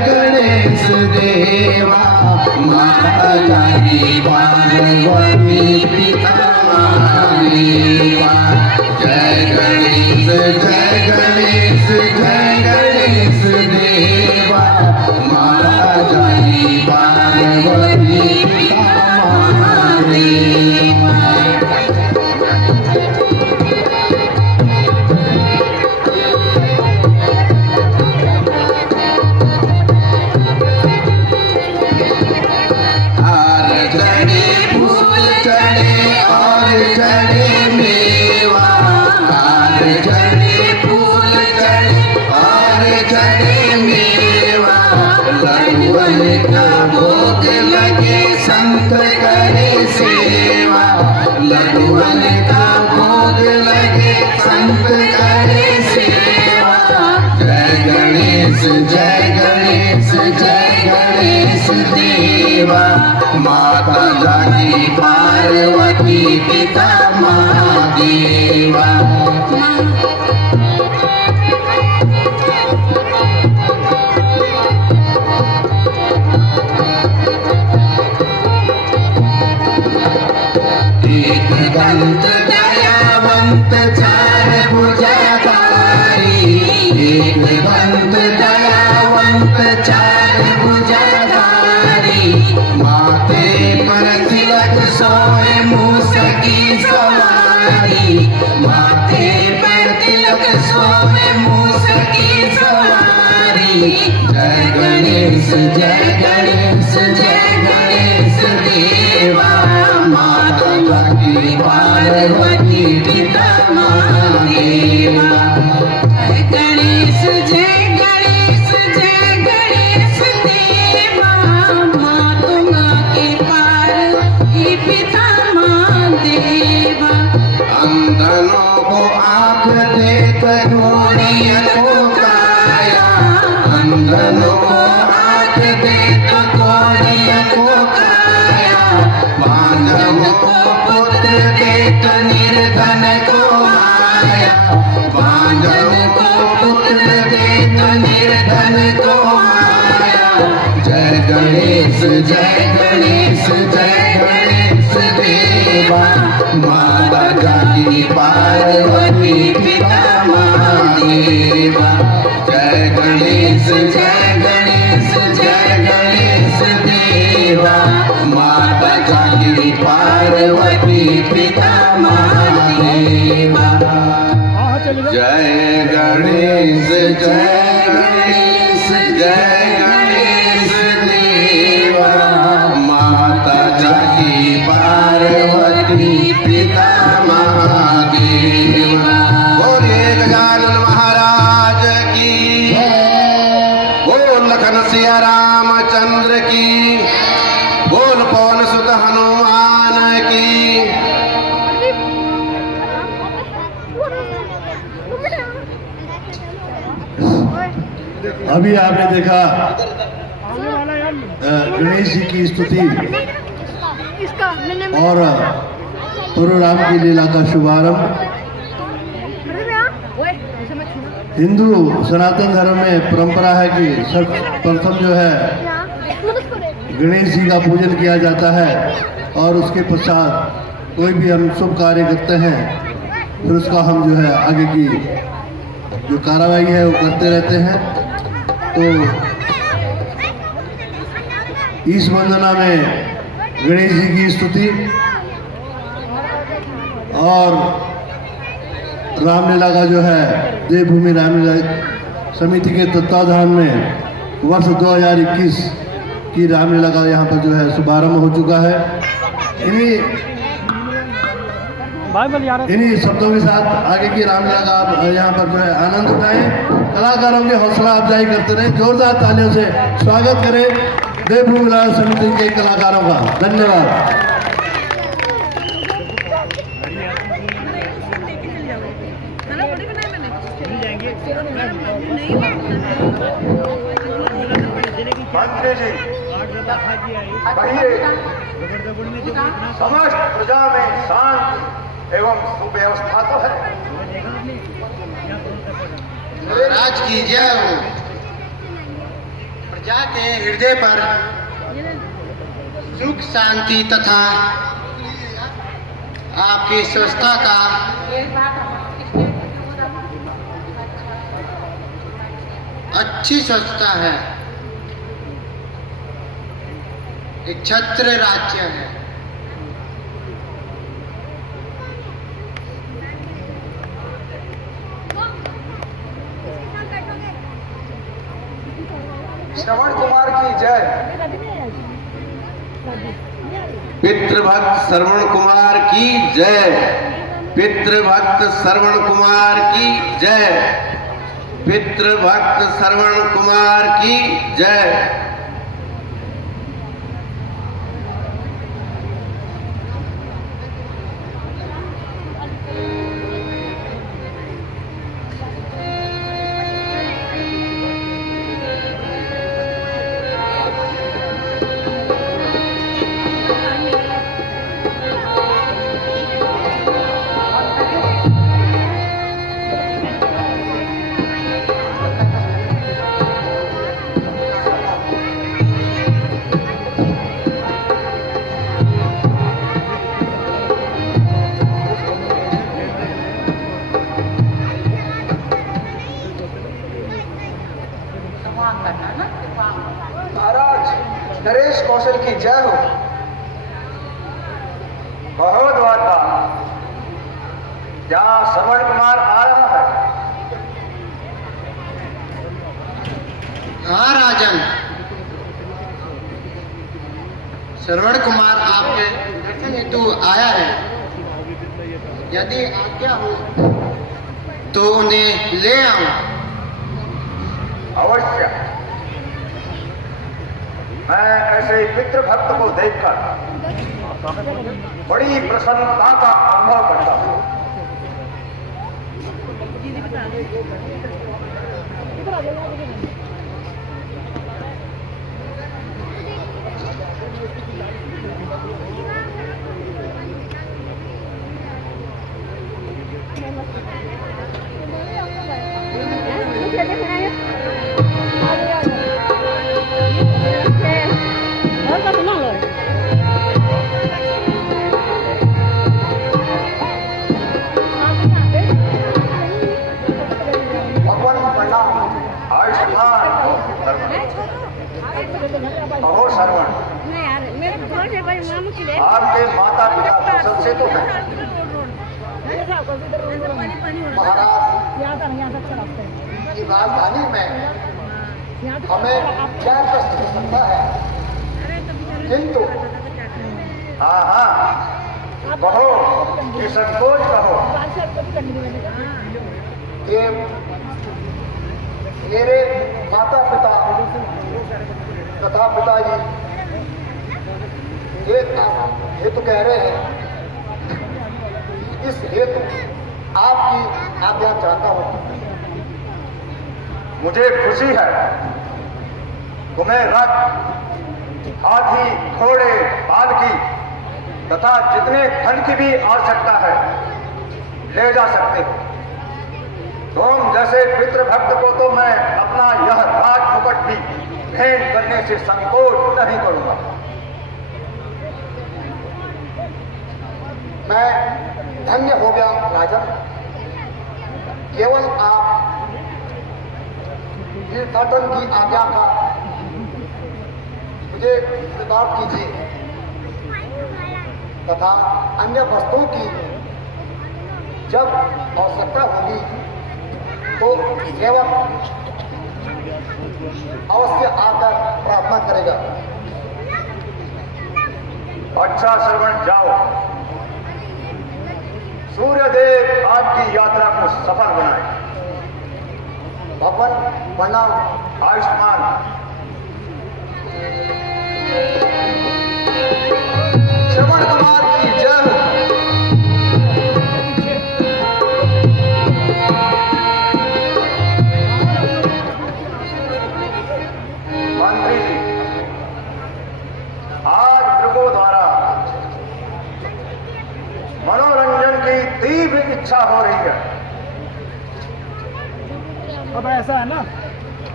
गणेश देवा माता जानी पार्वती पिता महादेवा। जय गणेश देवा माता जानी पार्वती पिता महादेवा। भोग लगे संत करे सेवा, लड्डुअन का भोग लगे संत करे सेवा। जय गणेश देवा माता जानी पार्वती पिता महादेवा। दंत दयावंत चार भुजाधारी, एक दंत दयावंत चार भुजाधारी। माथे पर तिलक सोए मूस की सवारी, माथे पर तिलक सोए मूस की सवारी। जय गणेश देवा माता जानी पार्वती पिता महादेवा। जय गणेश देवा माता के पार्वती पिता महादेवा। अंधनों को आँख देत घोड़ियों को काया, अंधनों को आँख देत घोड़ियों को काया। बांझों को पुत्र देत निर्धन को माया, बांझों को पुत्र देत निर्धन को माया। जय गणेश देवा माता जानी पार्वती पिता महादेवा। जय गणेश देवा माता जानी पार्वती पिता महादेवा। जय गणेश देवा माता जानी पार्वती पिता महादेवा। बोलिए गजानन महाराज की, बोल लखन सिया रामचंद्र की, बोल पवन सुत हनुमान की। अभी आपने देखा गणेश जी की स्तुति और परशुराम की लीला का शुभारंभ। हिंदू सनातन धर्म में परंपरा है कि सर्वप्रथम जो है गणेश जी का पूजन किया जाता है और उसके पश्चात कोई भी हम शुभ कार्य करते हैं फिर उसका हम जो है आगे की जो कार्रवाई है वो करते रहते हैं। तो इस वंदना में गणेश जी की स्तुति और रामलीला का जो है देवभूमि रामलीला समिति के तत्वाधान में वर्ष 2021 की रामलीला का यहाँ पर जो है शुभारंभ हो चुका है। इन्हीं शब्दों के साथ आगे की रामलीला का आप यहाँ पर जो है आनंद उठाएं, कलाकारों की हौसला अफजाई करते रहें, जोरदार तालियों से स्वागत करें देवभूमि राम समिति के कलाकारों का। धन्यवाद। समस्त प्रजा में शांति एवं सुव्यवस्था तो है। महाराज की जय हो। प्रजा के हृदय पर सुख शांति तथा आपकी स्वच्छता का अच्छी स्वच्छता है। एक छत्र राज्य है। श्रवण कुमार की जय। पितृभक्त श्रवण कुमार की जय। पितृभक्त श्रवण कुमार की जय। पितृभक्त श्रवण कुमार की जय। महाराज नरेश कौशल की जय हो। बहुत वार्ता क्या श्रवण कुमार आ रहा है? हाँ राजन, श्रवण कुमार आपके दर्शन हेतु आया है। यदि आज्ञा हो तो उन्हें ले आओ। अवश्य। मैं ऐसे पितृ भक्त को देखकर बड़ी प्रसन्नता का अनुभव करता हूँ। अहो श्रवण, आपके माता पिता कौशल से तो है। महाराज की राजधानी में हमें क्या कष्ट हो सकता है, किंतु हाँ हाँ कहो, निसंकोच कहो कि मेरे माता पिता तथा पिताजी ये तो कह रहे हैं, इस हेतु आपकी आज्ञा चाहता हूं। मुझे खुशी है तुम्हें रथ, हाथी, घोड़े, पालकी तथा जितने धन की भी आवश्यकता है ले जा सकते हो। तुम जैसे पितृभक्त को तो मैं अपना यह राज मुकुट भी भेंट करने से संकोच नहीं करूंगा। मैं धन्य हो गया राजन। केवल आप तीर्थाटन की आज्ञा का मुझे स्वीकार कीजिए तथा अन्य वस्तुओं की जब आवश्यकता होगी तो सेवक अवश्य आकर प्रार्थना करेगा। अच्छा श्रवण, जाओ। सूर्यदेव आपकी यात्रा को सफल बनाए। भगवान प्रणाम। आयुष्मान। श्रवण कुमार की जय हो। मंत्री जी, आज मृगों द्वारा मनोरंजन की तीव्र इच्छा हो रही है। अब ऐसा है ना,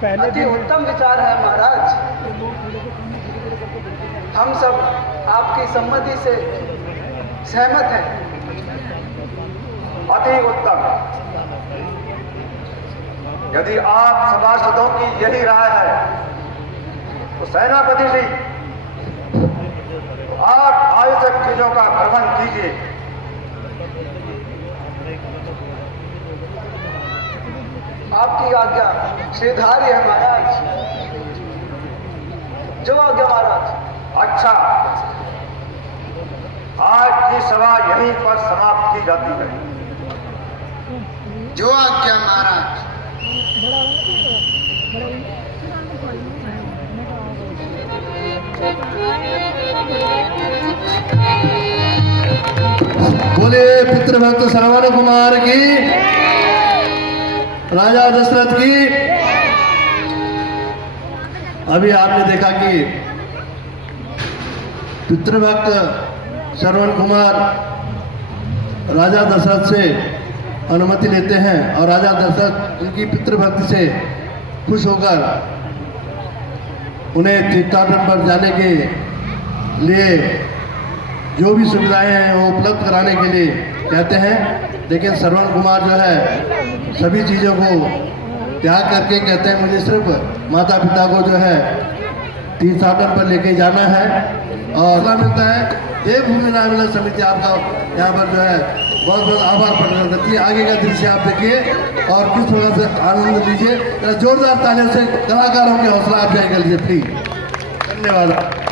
पहले अति उत्तम विचार है महाराज। हम सब आपकी सम्मति से सहमत हैं। अति उत्तम। यदि आप सभासदों की यही राय है तो सेनापति जी, तो आप आवश्यक चीजों का प्रबंध कीजिए। आपकी आज्ञा श्रीधारी है महाराज। जो आज्ञा महाराज। अच्छा, आज की सभा यहीं पर समाप्त की जाती है। जो आज्ञा महाराज। बोले पितृभक्त श्रवण कुमार की, राजा दशरथ की। अभी आपने देखा कि पितृभक्त श्रवण कुमार राजा दशरथ से अनुमति लेते हैं और राजा दशरथ उनकी पितृभक्ति से खुश होकर उन्हें तीर्थाटन पर जाने के लिए जो भी सुविधाएं हैं वो उपलब्ध कराने के लिए कहते हैं। लेकिन श्रवण कुमार जो है सभी चीज़ों को त्याग करके कहते हैं मुझे सिर्फ माता पिता को जो है तीर्थाटन पर लेके जाना है। और मिलता है देवभूमि रामलीला समिति आपका यहाँ पर जो है बहुत बहुत आभार प्रकट करती है। आगे का दृश्य आप देखिए और किस प्रकार से आनंद लीजिए। जोरदार तालियों से कलाकारों की हौसला अफजाई कर लीजिए प्लीज। धन्यवाद।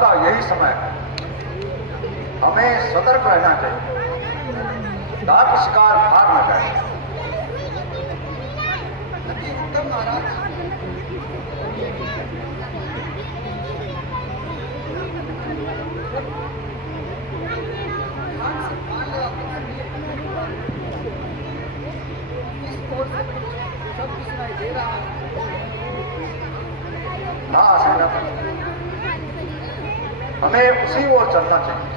का यही समय है। हमें सतर्क रहना चाहिए ताकि शिकार भाग न जाए। ना सेनापति, हमें उसी ओर चलना चाहिए।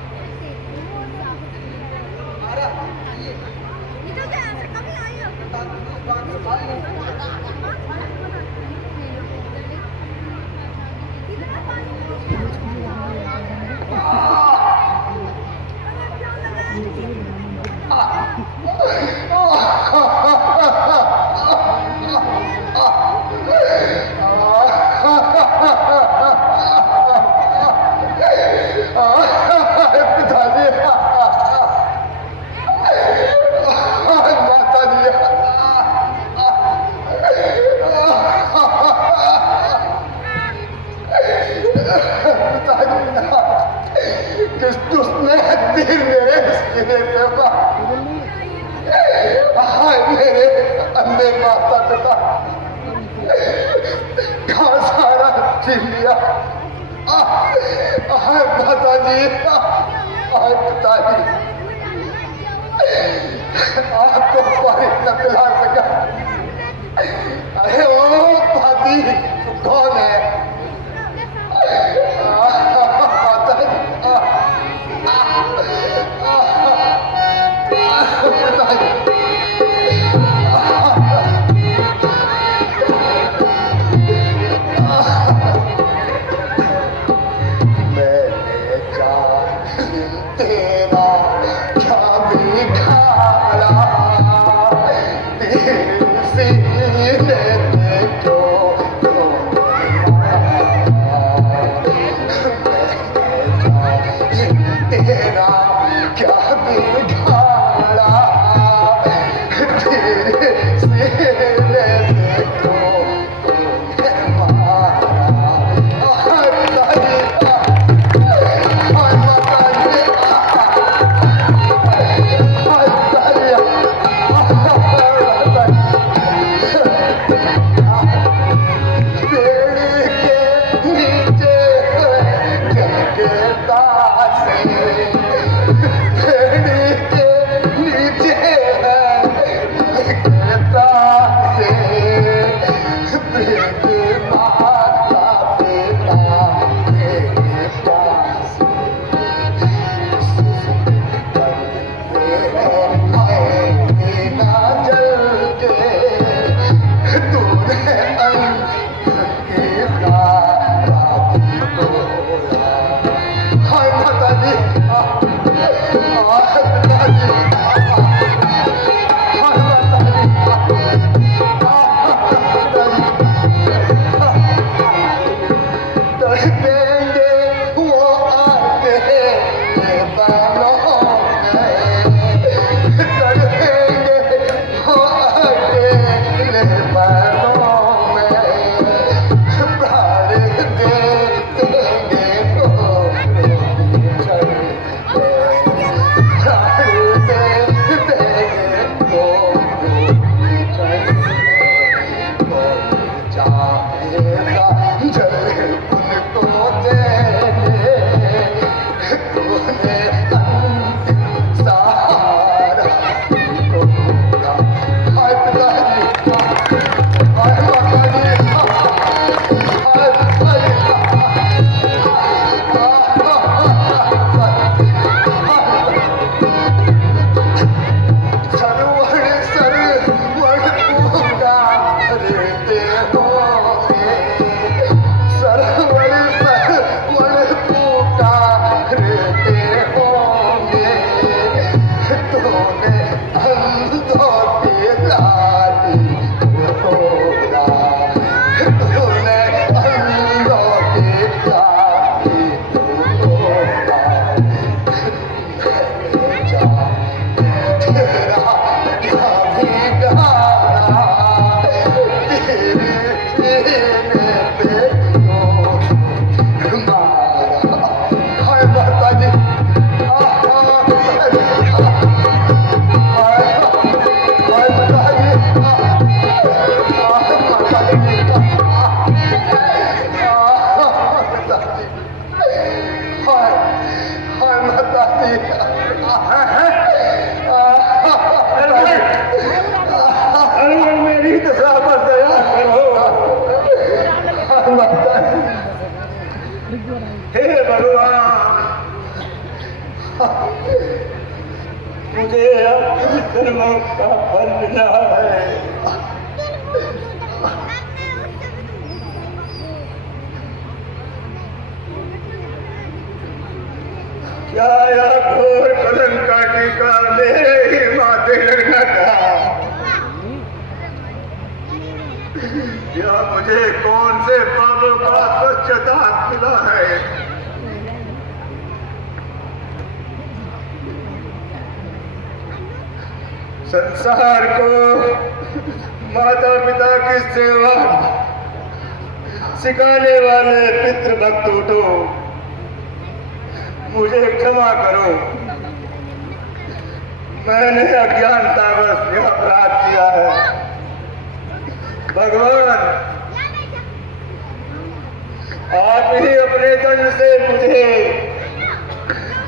आपको पर इतना पिला सका। अरे ओ भाभी कौन है? हे भगवान, मुझे आपके कर्मों का फल मिला है। क्या यह घोर कलंक का टीका मेरे ही माथे लगना था? या मुझे कौन से पापों का स्वच्छता मिला है? संसार को माता पिता की सेवा सिखाने वाले पितृ भक्त उठो, मुझे क्षमा करो। मैंने अज्ञानतावश यह अपराध किया है। भगवान, आप ही अपने दंड से मुझे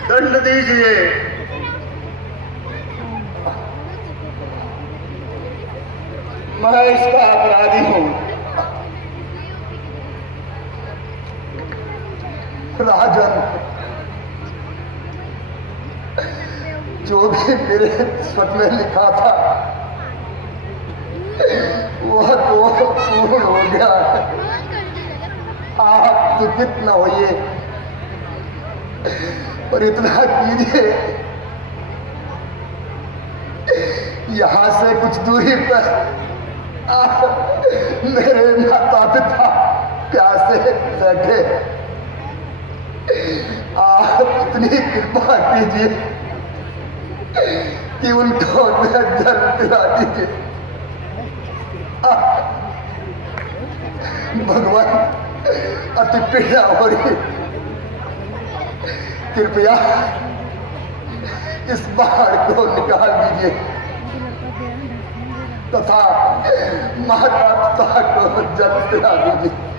दंड दीजिए। मैं इसका अपराधी हूं। राजन, जो भी मेरे स्वप्न में लिखा था वह तो पूर्ण हो गया। आप दुखित न होइए और इतना कीजिए, यहां से कुछ दूरी पर मेरे माता पिता प्यासे बैठे। आप इतनी कृपा कीजिए कि उनको जल पिला दीजिए। भगवान, अति पीड़ा हो रही, कृपया इस बाढ़ को निकाल दीजिए तथा माता पिता को जल पिला दीजिए।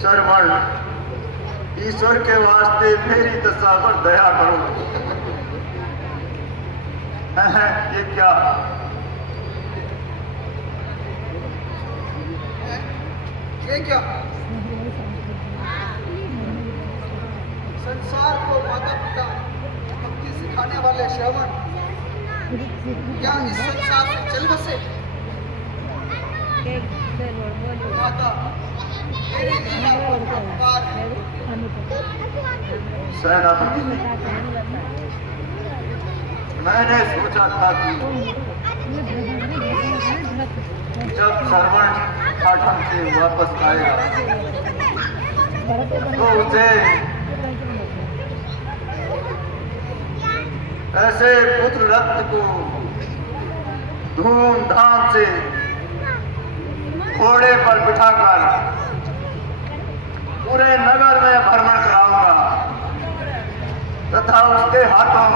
श्रवण, ईश्वर के वास्ते मेरी दशा पर दया करो। ये क्या? ये क्या? संसार को माता पिता भक्ति सिखाने वाले श्रवण क्या इस संसार से चल बसे? माता, मेरी लीला को अपकार है। सेनापति, मैंने सोचा था कि जब श्रवण पाठन से वापस आएगा तो उसे ऐसे पुत्र रत्न को धूमधाम से घोड़े पर बिठाकर तथा उसके हाथों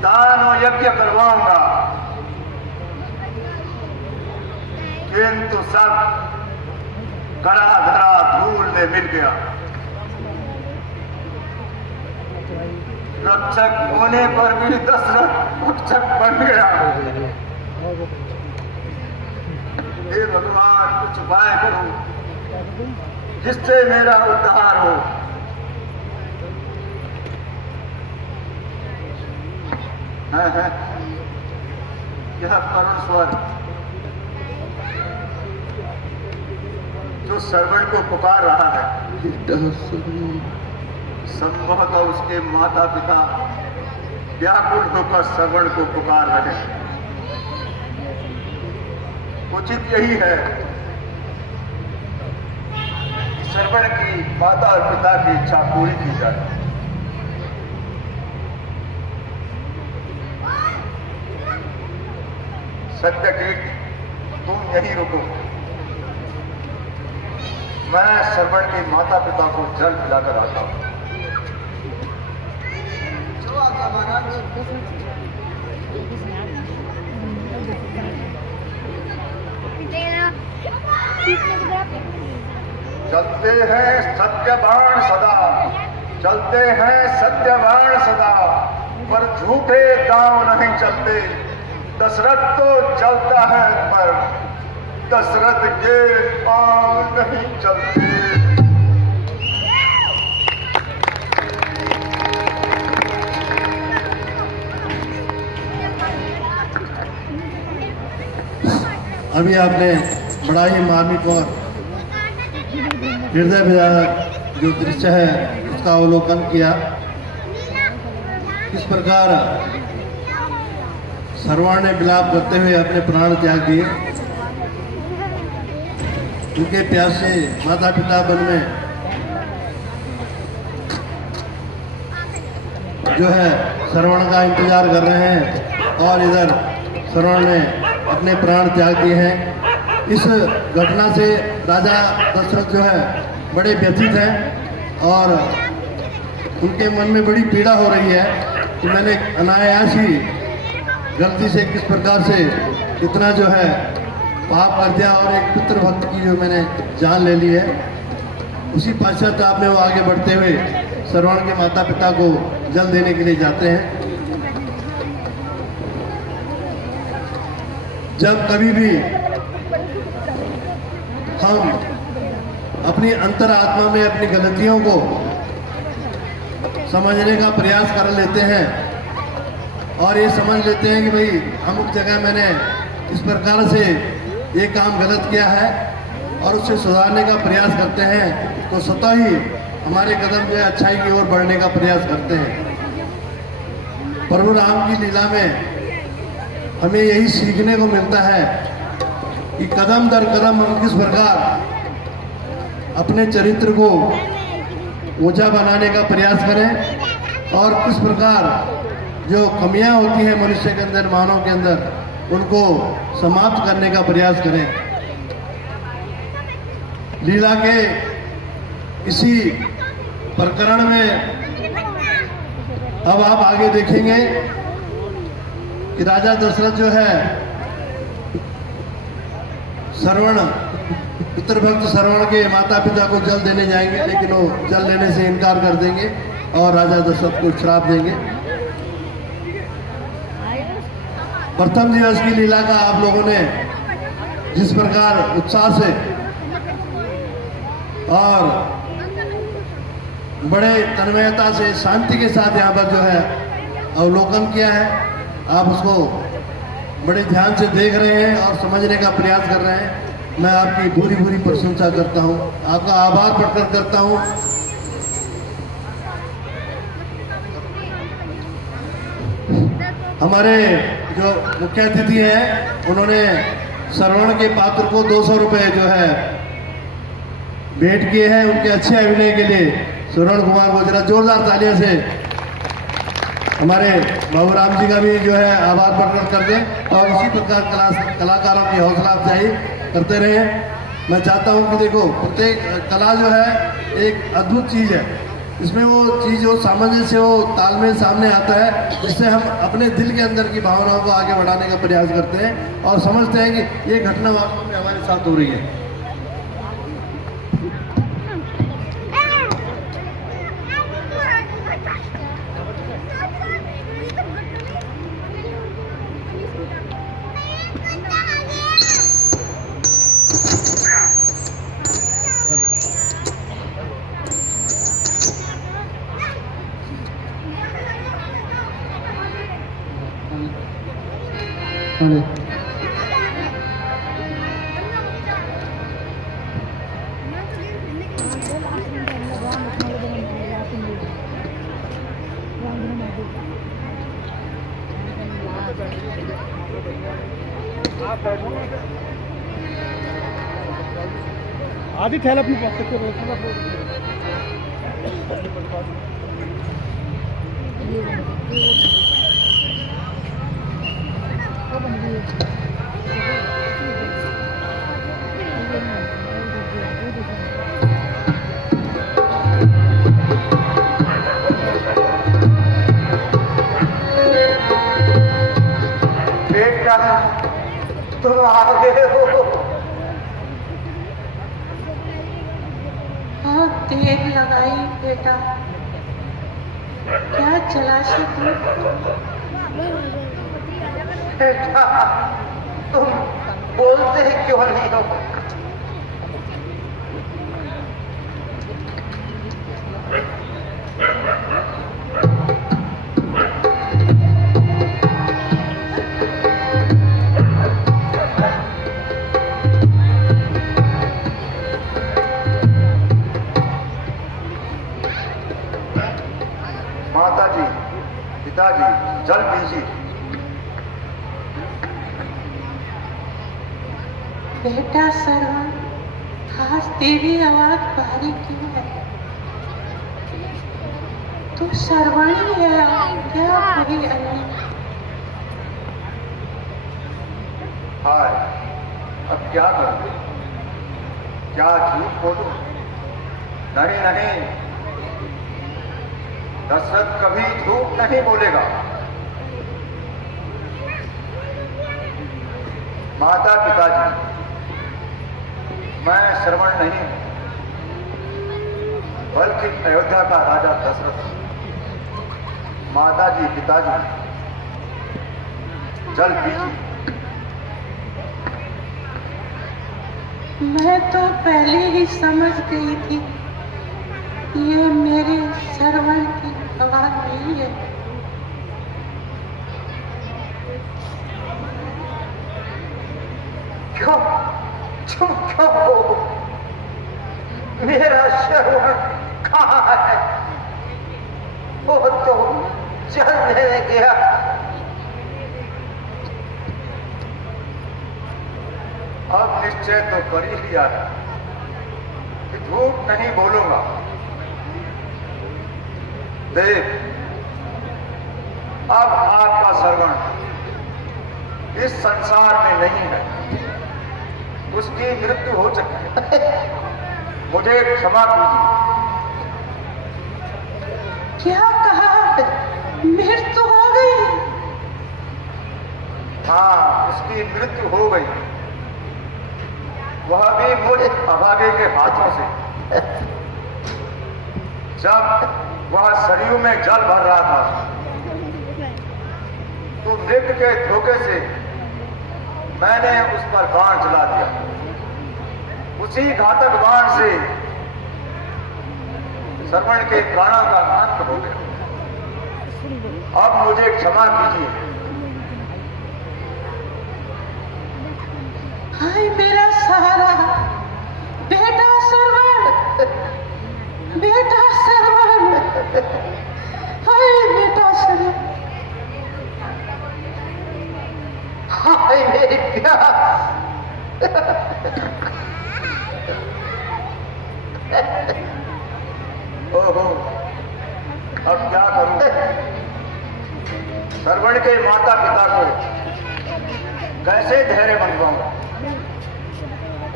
दान और यज्ञ करवाऊंगा, किंतु सब कड़ा धरा धूल में मिल गया। रक्षक होने पर भी दशरथ भक्षक बन गया। हे भगवान, कुछ उपाय करो जिससे मेरा उद्धार हो। है यह करुण स्वर जो श्रवण को पुकार रहा है, संभवतः उसके माता पिता व्याकुल होकर श्रवण को पुकार रहे हैं। उचित यही है श्रवण की माता और पिता की इच्छा पूरी की जाए। सत्यकीर्ति, तुम यहीं रुको, मैं श्रवण के माता पिता को जल पिलाकर आता हूं। जो आज्ञा महाराज। चलते हैं सत्यबाण सदा, चलते हैं सत्यबाण सदा, पर झूठे दांव नहीं चलते। दशरथ तो चलता है पर दशरथ के पांव नहीं चलते। अभी आपने बड़ा ही मार्मिक और हृदय विदारक जो दृश्य है उसका अवलोकन किया। किस प्रकार श्रवण ने विलाप करते हुए अपने प्राण त्याग दिए। उनके प्यासे माता पिता वन में जो है श्रवण का इंतजार कर रहे हैं और इधर श्रवण ने अपने प्राण त्याग दिए हैं। इस घटना से राजा दशरथ जो है बड़े व्यथित हैं और उनके मन में बड़ी पीड़ा हो रही है कि मैंने अनायास ही गलती से किस प्रकार से इतना जो है पाप कर दिया और एक पितृ भक्त की जो मैंने जान ले ली है। उसी पश्चाताप में वो आगे बढ़ते हुए श्रवण के माता पिता को जल देने के लिए जाते हैं। जब कभी भी हम अपनी अंतरात्मा में अपनी गलतियों को समझने का प्रयास कर लेते हैं और ये समझ लेते हैं कि भाई अमुक जगह मैंने इस प्रकार से ये काम गलत किया है और उससे सुधारने का प्रयास करते हैं, तो स्वतः ही हमारे कदम जो है अच्छाई की ओर बढ़ने का प्रयास करते हैं। प्रभु राम की लीला में हमें यही सीखने को मिलता है कि कदम दर कदम हम किस प्रकार अपने चरित्र को ऊंचा बनाने का प्रयास करें और किस प्रकार जो कमियां होती हैं मनुष्य के अंदर, मानव के अंदर, उनको समाप्त करने का प्रयास करें। लीला के इसी प्रकरण में अब आप आगे देखेंगे कि राजा दशरथ जो है श्रवण पितृभक्त श्रवण के माता पिता को जल देने जाएंगे, लेकिन वो जल लेने से इनकार कर देंगे और राजा दशरथ को श्राप देंगे। प्रथम दिवस की लीला का आप लोगों ने जिस प्रकार उत्साह से और बड़े तन्मयता से शांति के साथ यहाँ पर जो है अवलोकन किया है, आप उसको बड़े ध्यान से देख रहे हैं और समझने का प्रयास कर रहे हैं। मैं आपकी पूरी पूरी प्रशंसा करता हूँ, आपका आभार प्रकट करता हूँ। हमारे जो मुख्य अतिथि हैं उन्होंने श्रवण के पात्र को 200 रुपये जो है भेंट किए हैं उनके अच्छे अभिनय के लिए। श्रवण कुमार को जरा जोरदार तालियों से हमारे बाबू राम जी का भी जो है आभार प्रकट कर दें और इसी प्रकार कलाकारों की हौसला अफजाई करते रहें। मैं चाहता हूं कि देखो, प्रत्येक कला जो है एक अद्भुत चीज़ है इसमें वो चीज़, वो सामंजस्य, वो तालमेल सामने आता है, जिससे हम अपने दिल के अंदर की भावनाओं को आगे बढ़ाने का प्रयास करते हैं और समझते हैं कि ये घटना वास्तव में हमारे साथ हो रही है। आधी थैला अपनी पॉकेट से रोक बेटा तुम आ गए हो। बहुत देर लगाई बेटा, क्या चला सकूं? बेटा तुम बोलते क्यों नहीं हो? माताजी, पिताजी, जल पीजिए। बेटा सरवण, खास तेरी आवाज भारी क्यों है? तू सरवण ही है क्या कोई अन्य? हाय, अब क्या करूं? क्या झूठ बोलूं? नहीं नहीं, दशरथ कभी झूठ नहीं बोलेगा। माता पिताजी, मैं श्रवण नहीं हूं, बल्कि अयोध्या का राजा दशरथ हूं। माताजी, पिताजी, जल पीजिए। मैं तो पहले ही समझ गई थी ये मेरे सरवण की आवाज नहीं है। क्यों तुम क्यों हो? मेरा श्रवण कहाँ है? वो तो चलने गया। अब निश्चय तो कर ही लिया है कि झूठ नहीं बोलूंगा। देव, अब आपका श्रवण इस संसार में नहीं है, उसकी मृत्यु हो चुकी है। मुझे क्षमा कीजिए। क्या कहा? मृत्यु हो गई? हाँ, उसकी मृत्यु हो गई, वह भी मुझ अभागे के हाथों से। जब वह सरयू में जल भर रहा था तो मृग के धोखे से मैंने उस पर बाण चला दिया। उसी घातक बाण से श्रवण के प्राणों का अंत हो गया। अब मुझे क्षमा कीजिए। हाय मेरा सहारा, बेटा सरवण, बेटा सरवण, हाय बेटा सरवण, हाय मेरी प्यास। ओहो, अब क्या करूं? श्रवण के माता पिता को कैसे धैर्य बनवाऊं?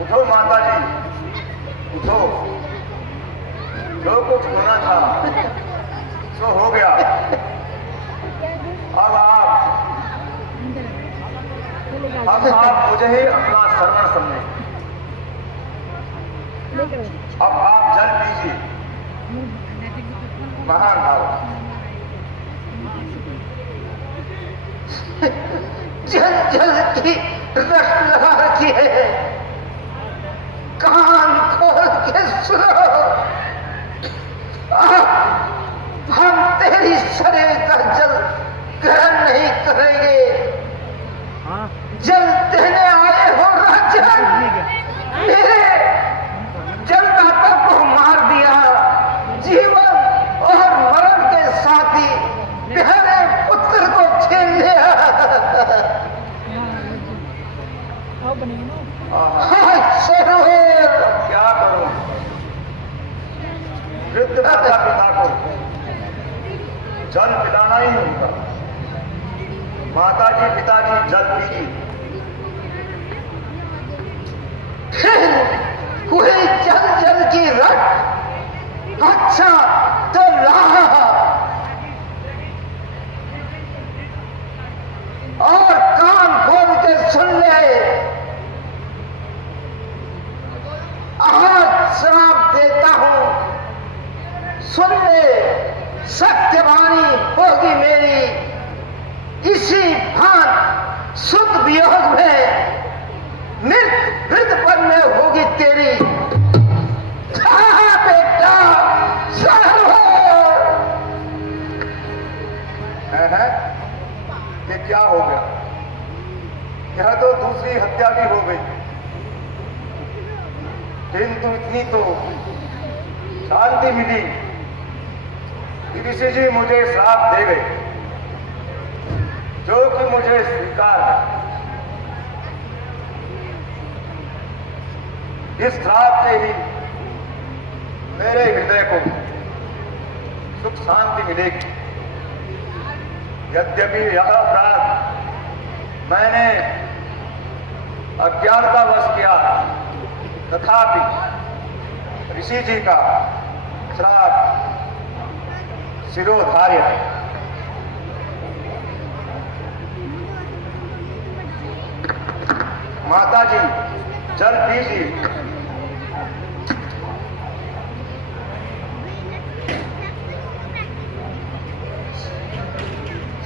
उठो माता जी, उठो। जो कुछ कुछ होना था सो हो गया। अब आप मुझे ही अपना सर्वण समझे। अब आप जल पीजिए, महान भाव। जल जल की रट लगा रखी है, कान खोल के सुनो। हम तेरी शरीर का जल ग्रहण नहीं करेंगे। जल देने आए हो राजन, मेरे जलदाता को मार दिया। जीवन और मरण के साथ ही प्यारे पुत्र को छीन लिया। क्या करूं? वृद्ध माता पिता को जल पिलाना ही होगा। माता जी पिताजी जल पीजिए। हुई जल जल की रट। अच्छा तो ला, और कान खोल के सुन ले। आज श्राप देता हूं, सुन ले। सत्यवाणी होगी मेरी, इसी भांत शुद्ध वियोग में मृत वृद्धपन में होगी तेरी। बेटा ये क्या हो गया? यह तो दूसरी हत्या भी हो गई, किंतु इतनी तो शांति मिली कि ऋषि जी मुझे श्राप दे गए, जो कि मुझे स्वीकार है। इस श्राप से ही मेरे हृदय को सुख शांति मिलेगी। यद्यपि यह अपराध मैंने अज्ञानतावश किया, तथापि ऋषि जी का श्राप शिरोधार्य है। माता जी जल पीजिए।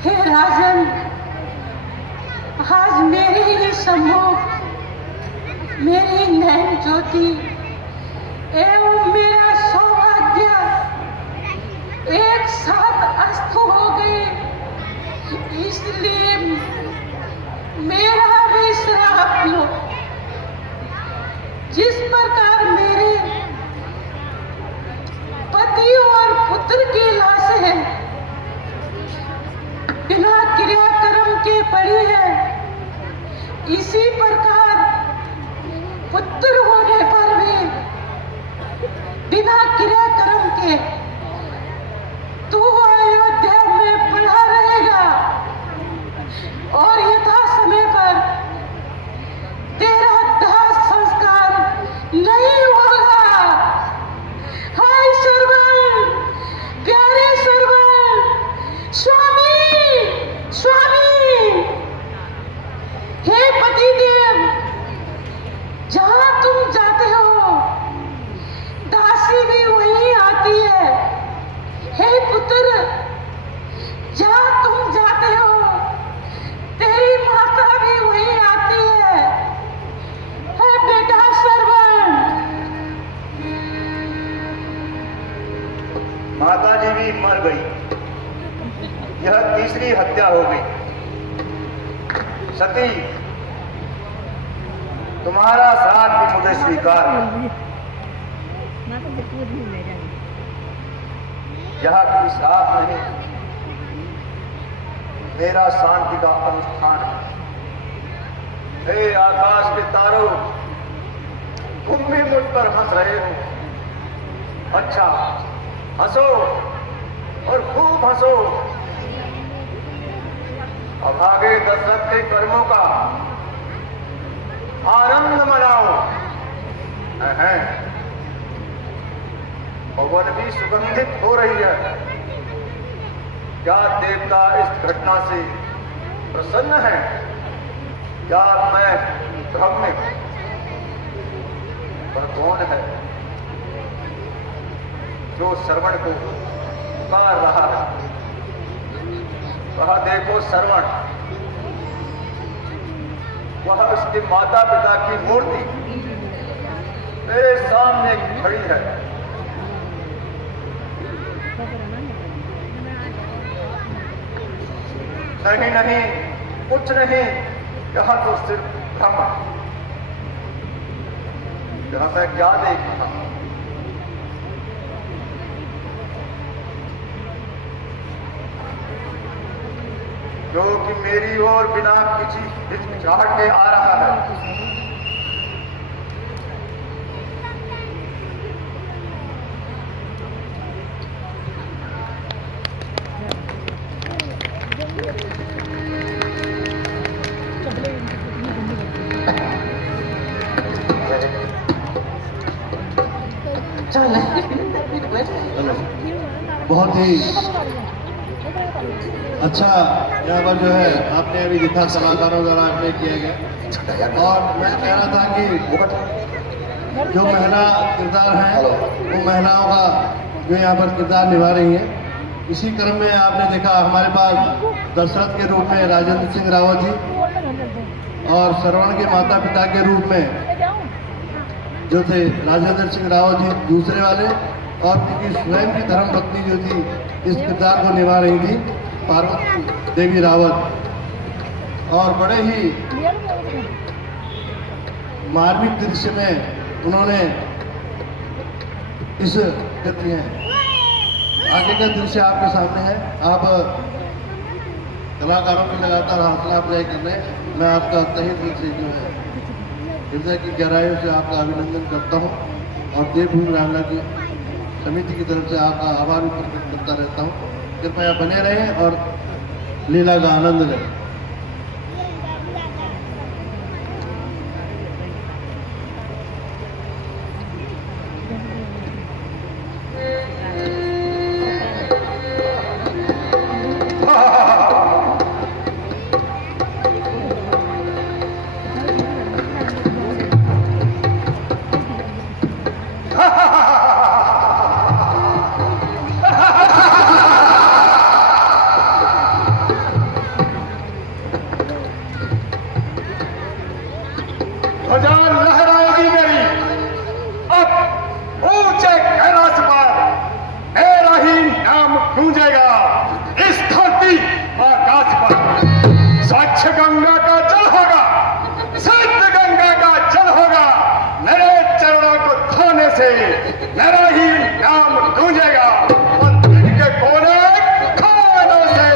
हे राजन, आज मेरे ही सम्मुख मेरी नैन ज्योति एवं मेरा सौभाग्य एक साथ अस्त हो गए, इसलिए मेरा भी श्राप लो। जिस प्रकार मेरे पति और पुत्र की लाशें बिना क्रियाक्रम के पड़ी है, इसी प्रकार पुत्र होने पर भी बिना क्रियाक्रम के तू अयोध्या में पड़ा रहेगा और यथा समय पर तेरा दाह संस्कार नहीं होगा। हाय श्रवण, प्यारे श्रवण, स्वामी स्वामी। हे पतिदेव, जहां तुम जाते हो दासी भी वहीं आती है। हे पुत्र, जहां तुम जाते हो तेरी माता भी वहीं आती है। हे बेटा श्रवण। माता जी भी मर गई, यह तीसरी हत्या हो गई। सती, तुम्हारा श्राप भी मुझे स्वीकार है। यह कोई श्राप नहीं, मेरा शांति का अनुष्ठान है। हे आकाश के तारों, तुम भी मुझ पर हंस रहे हो। अच्छा, हंसो और खूब हंसो। अभागे दशरथ के कर्मों का आनंद मनाओ। पवन भी सुगंधित हो रही है। क्या देवता इस घटना से प्रसन्न है? क्या मैं भ्रम में हूं? वह कौन है जो श्रवण को पुकार रहा है? वह देखो श्रवण, वह उसके माता पिता की मूर्ति मेरे सामने खड़ी है। नहीं नहीं, कुछ नहीं, यह तो सिर्फ भ्रम है। यह मैं क्या देख रहा हूं? जो कि मेरी ओर बिना किसी हिचकिचाहट के आ रहा है। बहुत ही अच्छा यहाँ पर जो है आपने अभी देखा कलाकारों द्वारा अभिनय किया गया। और मैं कह रहा था कि जो महिला किरदार हैं वो महिलाओं का जो यहाँ पर किरदार निभा रही हैं। इसी क्रम में आपने देखा हमारे पास दशरथ के रूप में राजेंद्र सिंह रावत जी और श्रवण के माता पिता के रूप में जो थे राजेंद्र सिंह रावत जी दूसरे वाले, और उनकी स्वयं की धर्मपत्नी जो थी इस किरदार को निभा रही थी पार्वती देवी रावत। और बड़े ही मार्मिक दृश्य में उन्होंने इस आगे का दृश्य आपके सामने है। आप कलाकारों की लगातार हौसला अफजाई कर रहे हैं। मैं आपका तहे दिल से जो है हृदय की गहराइयों से आपका अभिनंदन करता हूं और देवभूमि रामला की समिति की तरफ से आपका आभार भी प्रकट करता रहता हूं। कृपया बने रहें और लीला का आनंद लें। ध्वजा लहराएगी मेरी, अब ऊंचे कैलाश पर मेरा ही नाम गूंजेगा। इस धरती आकाश पर स्वच्छ गंगा का जल होगा, शुद्ध गंगा का जल होगा। मेरे चरणों को धोने से मेरा ही नाम गूंजेगा और दिन के कोने खानों से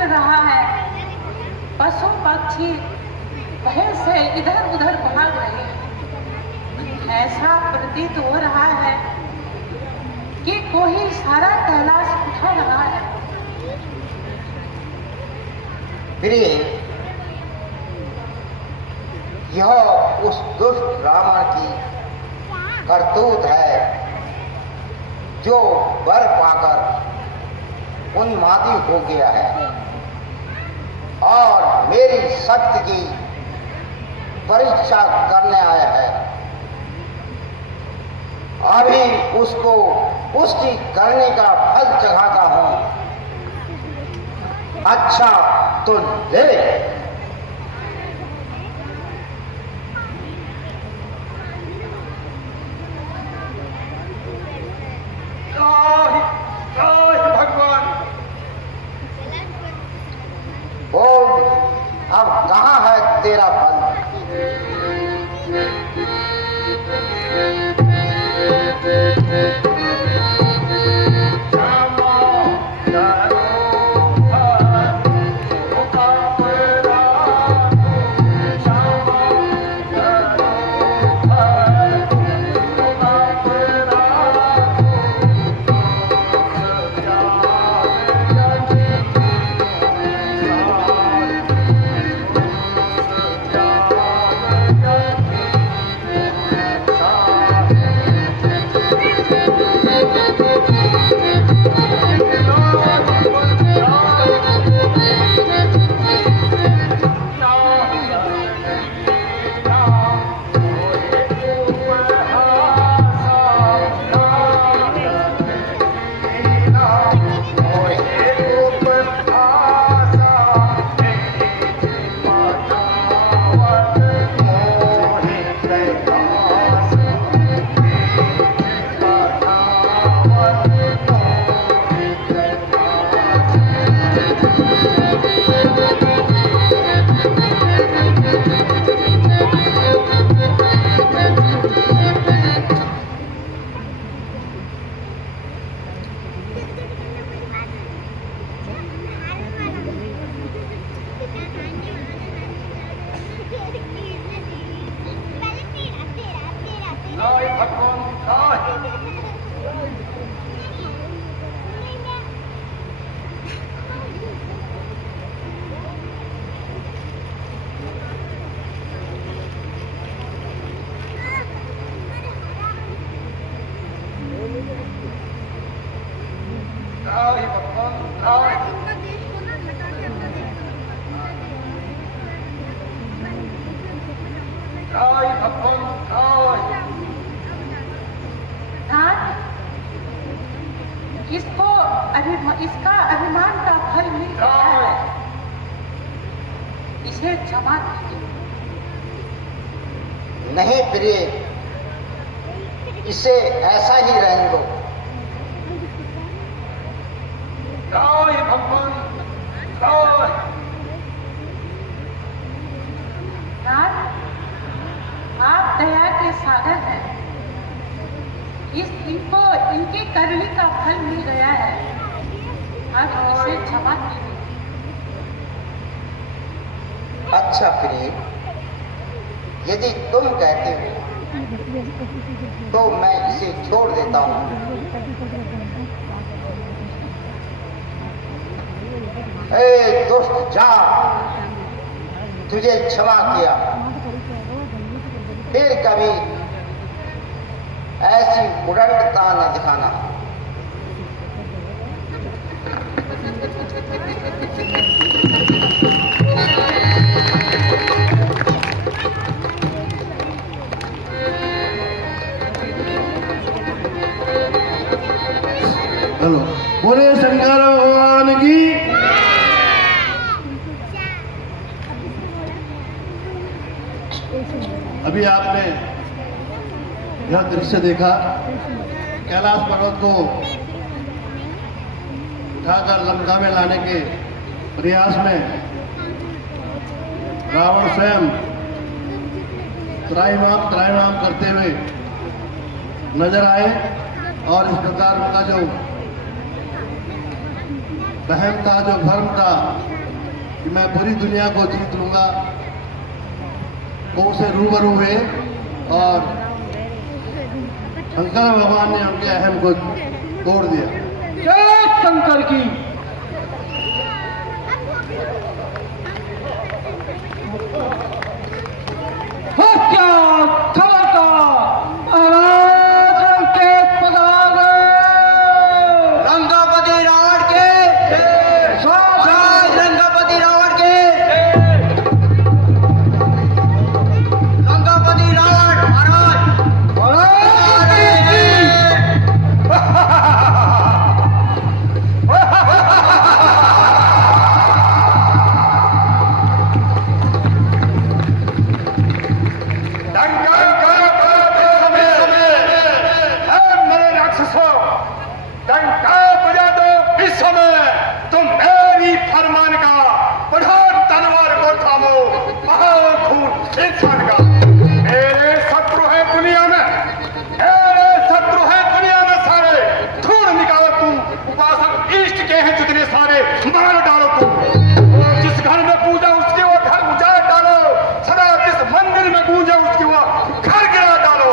हिल रहा है, पशु पक्षी भय से इधर उधर भाग रहे हैं। ऐसा प्रतीत हो रहा है कि कोई सारा कैलाश उठा रहा है। प्रिय, यह उस दुष्ट रावण की करतूत है जो वर पाकर उन्मादी हो गया है और मेरी शक्ति की परीक्षा करने आया है। अभी उसको पुष्टि करने का फल चढ़ाता हूं। अच्छा तो ले। भगवान, बोल, अब कहाँ है तेरा फल? इसका अभिमान का फल मिल गया है। इसे क्षमा कीजिए। नहीं प्रिय, इसे ऐसा ही रहने दो। भगवान, नाथ, आप दया के सागर हैं। इनको इनकी करनी का फल मिल गया है। अब इसे क्षमा कीजिए। अच्छा प्रिय, यदि तुम कहते हो तो मैं इसे छोड़ देता हूँ। ए दुष्ट, जा, तुझे क्षमा किया। फिर कभी ऐसी उड़नता न दिखाना। हेलो, बोले शंकर भगवान की। अभी आपने यह दृश्य देखा, कैलाश पर्वत को उठाकर लंका में लाने के प्रयास में रावण स्वयं त्राहिमाम करते हुए नजर आए और इस प्रकार उनका जो वहम था, जो भ्रम था कि मैं पूरी दुनिया को जीत लूंगा, वो उसे रूबरू हुए और शंकर भगवान ने उनके अहम को तोड़ दिया। जय शंकर की। रंगापति रावण के जय, रंगापति रावण के, रंगापति रावण महाराज। मेरे राक्षसों, डंका बजा दो इस समय। तुम मेरी फरमान का बढ़ो, तलवार को थामो, बहाओ खून इंसान का। मेरे शत्रु है दुनिया में, मेरे शत्रु है दुनिया में सारे। धूल निकालो तुम, उपासक इष्ट के हैं जितने सारे, मार डालो तुम। जिस घर में पूजा उसके वो घर उजाड़ डालो, सदा जिस मंदिर में पूजा उसके वो घर गिरा डालो।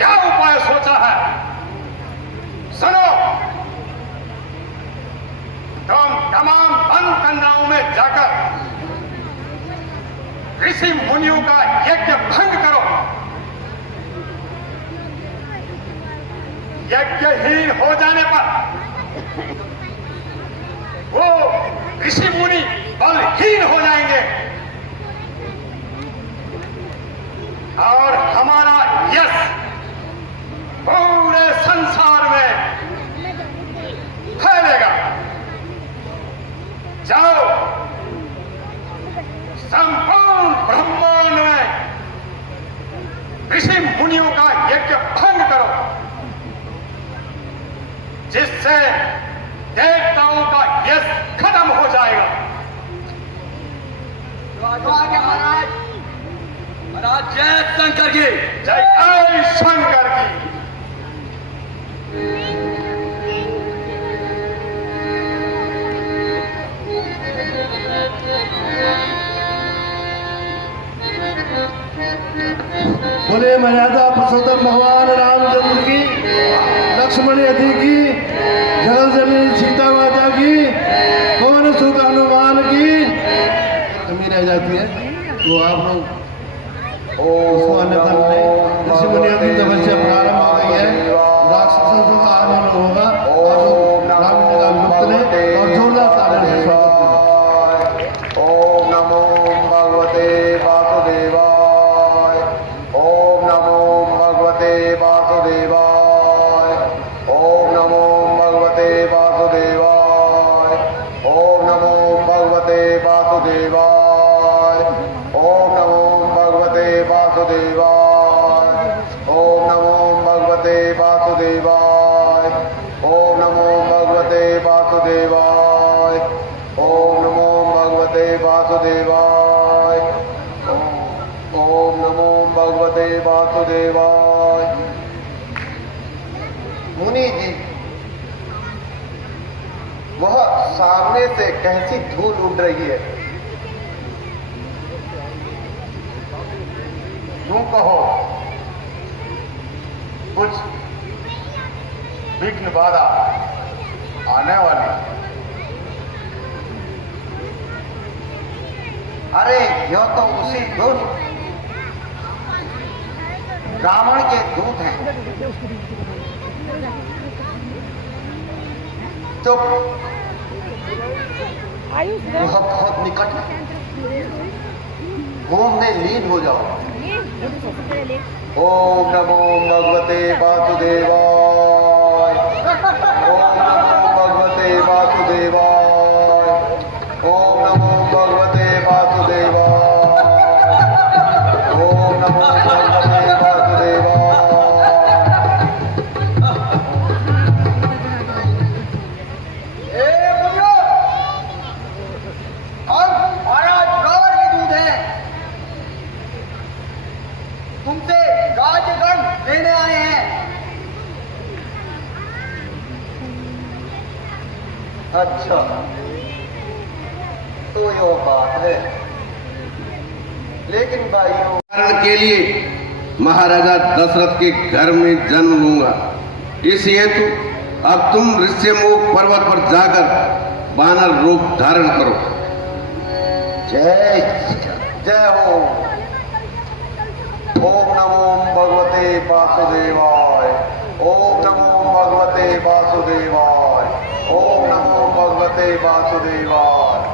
क्या उपाय सोचा है? सुनो, तुम तमाम बंद कन्नाओं में जाकर ऋषि मुनियों का यज्ञ भंग करो। यज्ञहीन हो जाने पर वो ऋषि मुनि बलहीन हो जाएंगे और हमारा यश पूरे संसार में फैलेगा। जाओ, संपूर्ण ब्रह्मांड में ऋषि मुनियों का यज्ञ भंग करो, जिससे देवताओं का यश खत्म हो जाएगा। महाराज, महाराज जय शंकर की। जय जय शंकर की। बोले मर्यादा पुरुषोत्तम भगवान रामचंद्र की, लक्ष्मण यति की, जगत जननी सीता माता की, पवन सुत हनुमान की कमी रह जाती है तो आप लोग उसको अन्यथा नहीं। ऋषि मुनियों की तपस्या प्रारंभ हो गई है, राक्षसों का आगमन होगा और जो राम जी का भक्त ने और जोरदार तालियों से स्वागत करें। ओम नमो भगवते वासुदेवाय। ओम नमो भगवते वासुदेवाय। ओम नमो भगवते वासुदेवाय। ओम नमो भगवते वासुदेवाय। ओम नमो भगवते वासुदेवाय। ओम नमो भगवते वासुदेवाय। ओम नमो भगवते वासुदेवाय। ओम नमो भगवते वासुदेवाय। ओम नमो भगवते वासुदेवाय। मुनि जी, वह सामने से कैसी धूल उड़ रही है, यूं कहो कुछ विघ्न बाधा आने वाली। अरे यह तो उसी दुष्ट रावण के दूत हैं। चुप, वह बहुत निकट है, होम में लीन हो जाओ। ओम नमो भगवते वासुदेवाय। ओम नमो भगवते वासुदेवाय। ओम नमो भगवते वासुदेवाय। ओम नमो भगवते वासुदेवाय। महाराज रावण के दूत हैं, तुमसे राजगण लेने आए हैं। अच्छा, तो यो बात है। लेकिन भाइयों, कारण के लिए महाराजा दशरथ के घर में जन्म लूंगा, इस हेतु अब तुम ऋष्यमुख पर्वत पर जाकर वानर रूप धारण करो। जय जय हो। ओम नमो भगवते वासुदेवाय। ओम नमो भगवते वासुदेवाय। ओम नमो भगवते वासुदेवाय।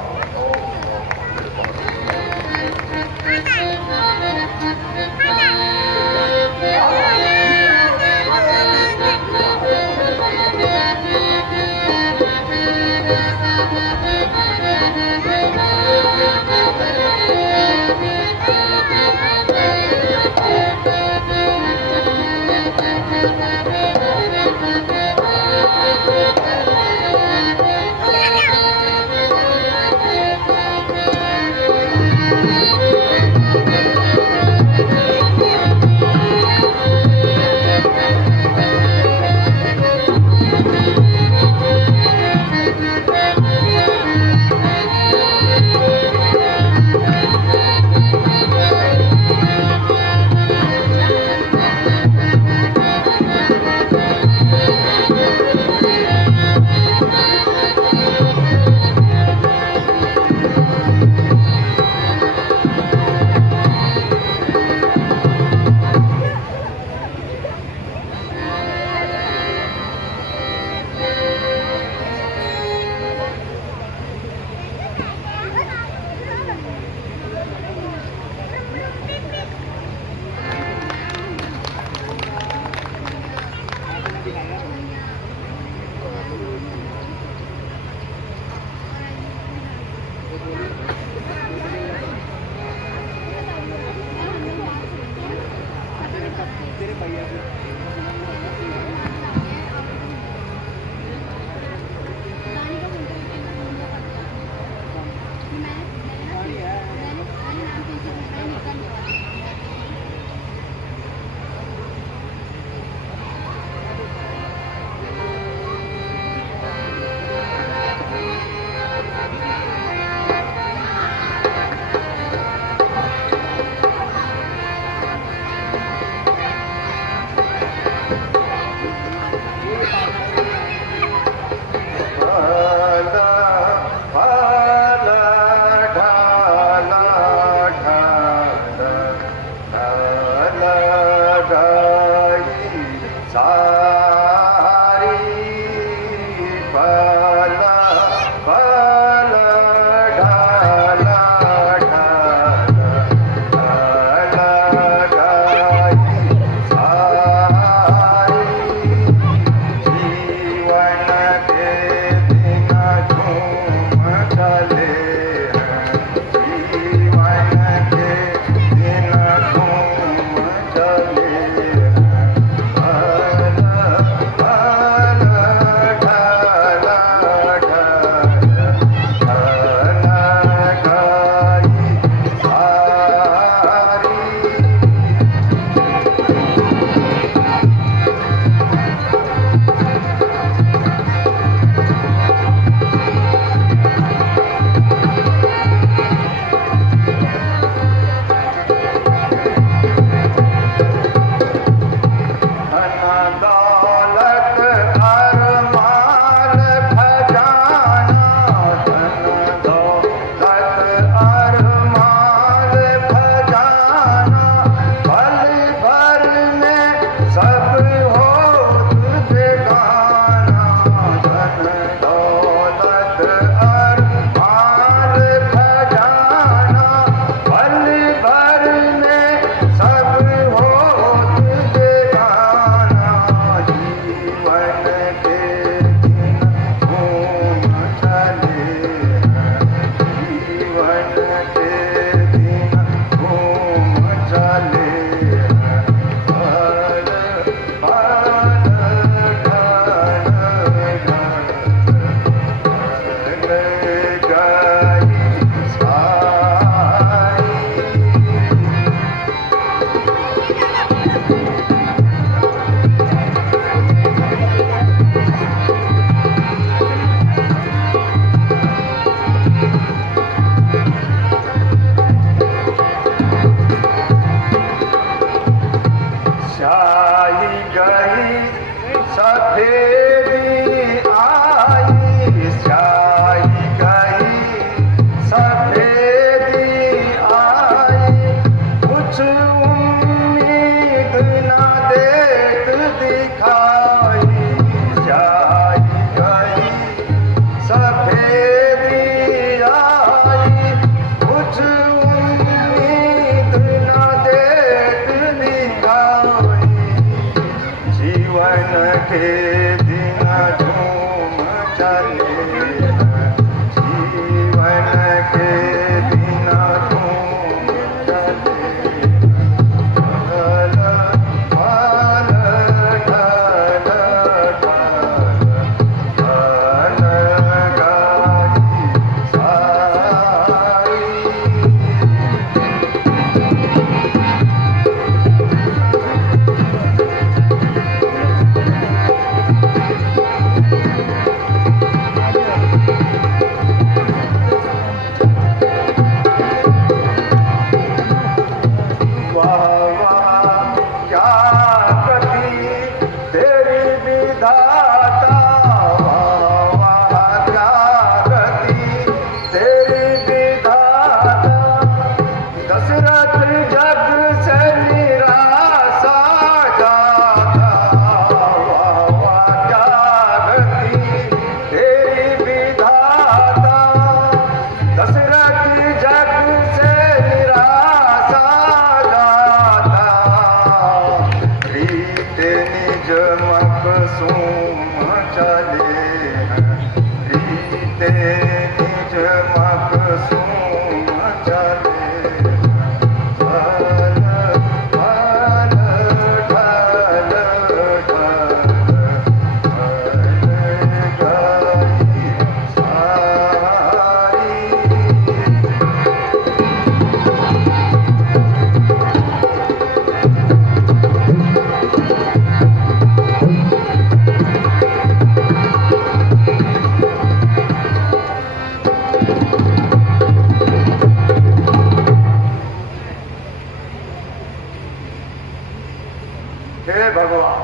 हे भगवान,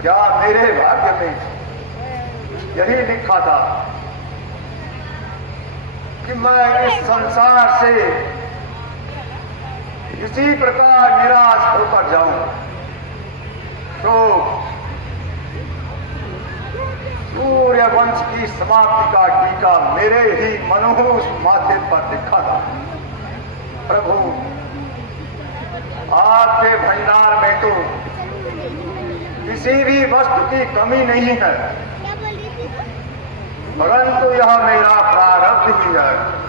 क्या मेरे भाग्य में यही लिखा था कि मैं इस संसार से इसी प्रकार निराश होकर जाऊं? तो सूर्य वंश की समाप्ति का टीका मेरे ही मनोहर माथे पर लिखा था। प्रभु, आपके भंडार में तो किसी भी वस्तु की कमी नहीं है, परंतु यह मेरा प्रारब्ध ही है।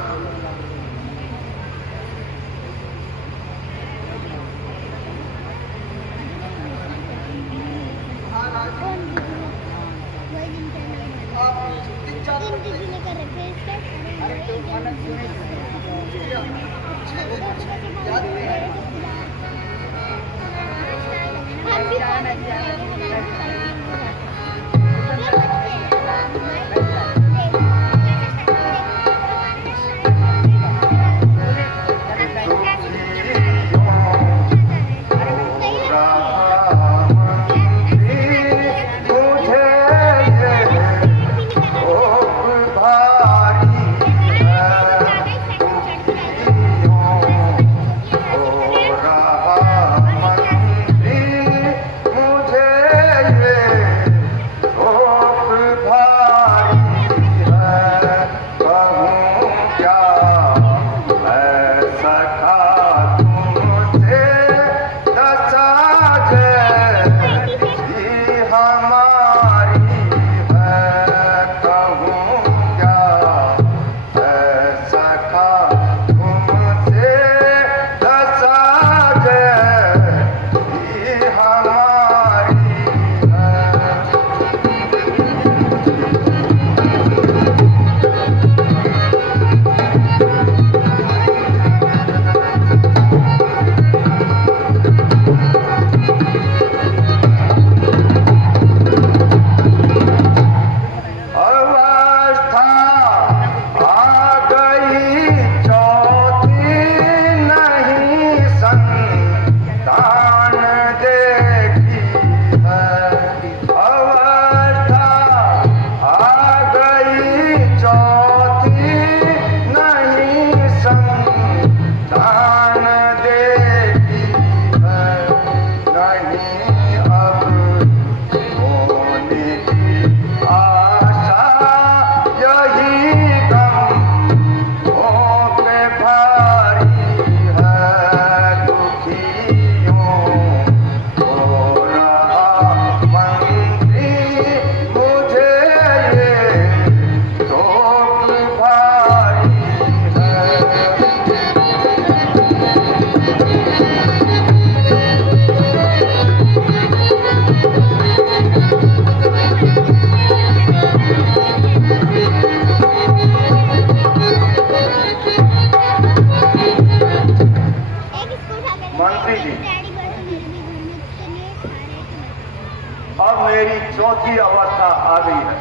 अब मेरी चौथी अवस्था आ गई है,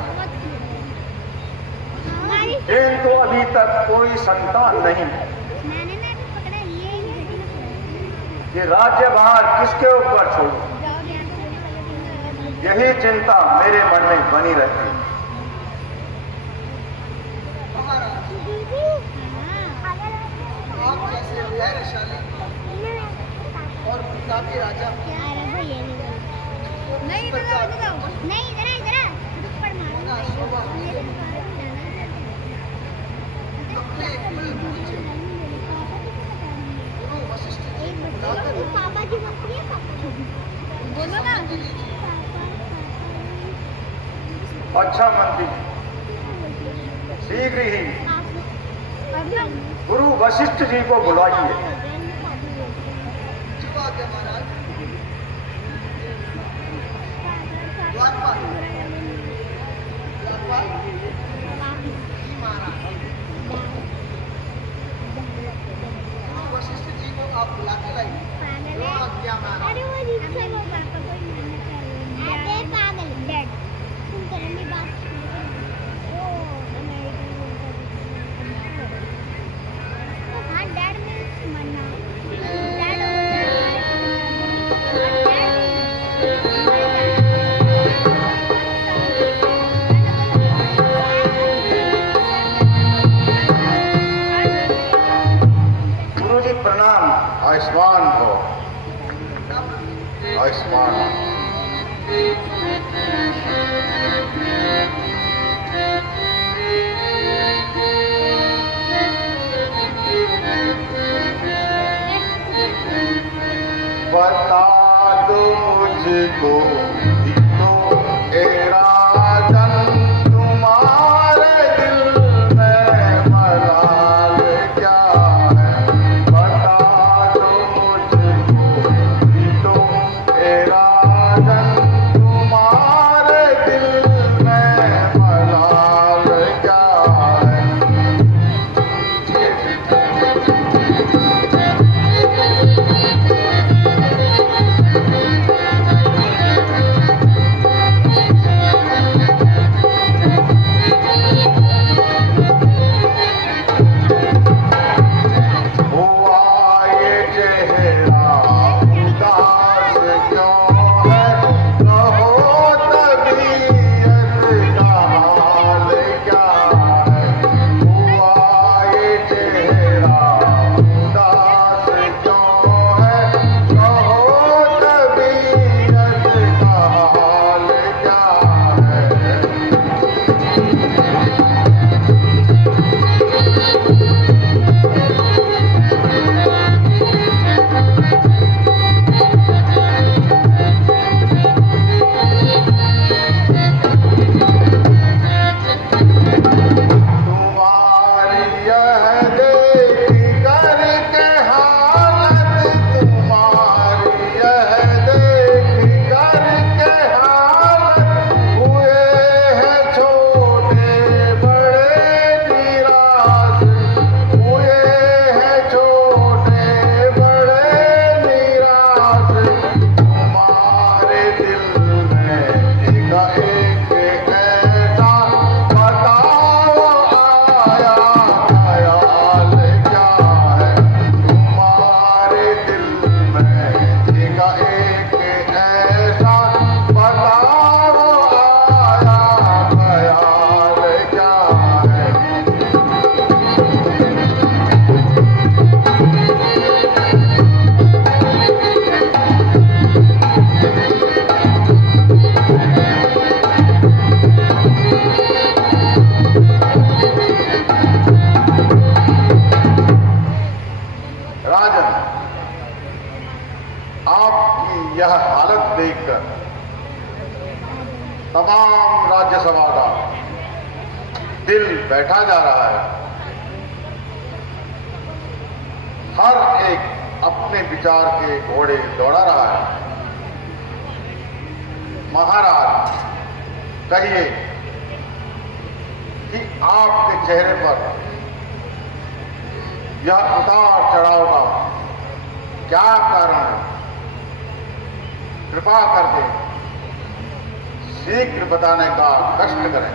किंतु अभी तक कोई संतान नहीं है। ये राज्यभार किसके ऊपर छोड़ूं, यही चिंता मेरे मन में बनी रहती है। महाराज, आप जैसे धैर्यशाली और प्रतापी राजा होना शोभा अपने कुल पूज्य गुरु वशिष्ठ जी को बुलाकर अच्छा मंत्री, शीघ्र ही गुरु वशिष्ठ जी को बुलाइए। जुआ के महाराज द्वारपाल गुरु वशिष्ठ जी को आप बुला के लाइए। क्या महाराज? गुरुजी प्रणाम। आयुष्मान हो, आयुष्मान। बता दो मुझको तो ए राजन, तुम्हारे दिल में मलाल क्या है? बता दो मुझको तो ए राजन, तुम्हारे दिल में मलाल क्या है? यह हालत देखकर तमाम राज्यसभा का दिल बैठा जा रहा है। हर एक अपने विचार के घोड़े दौड़ा रहा है। महाराज, कहिए कि आपके चेहरे पर यह उतार चढ़ाव का क्या कारण है? कृपा कर दें। शीघ्र बताने का कष्ट करें।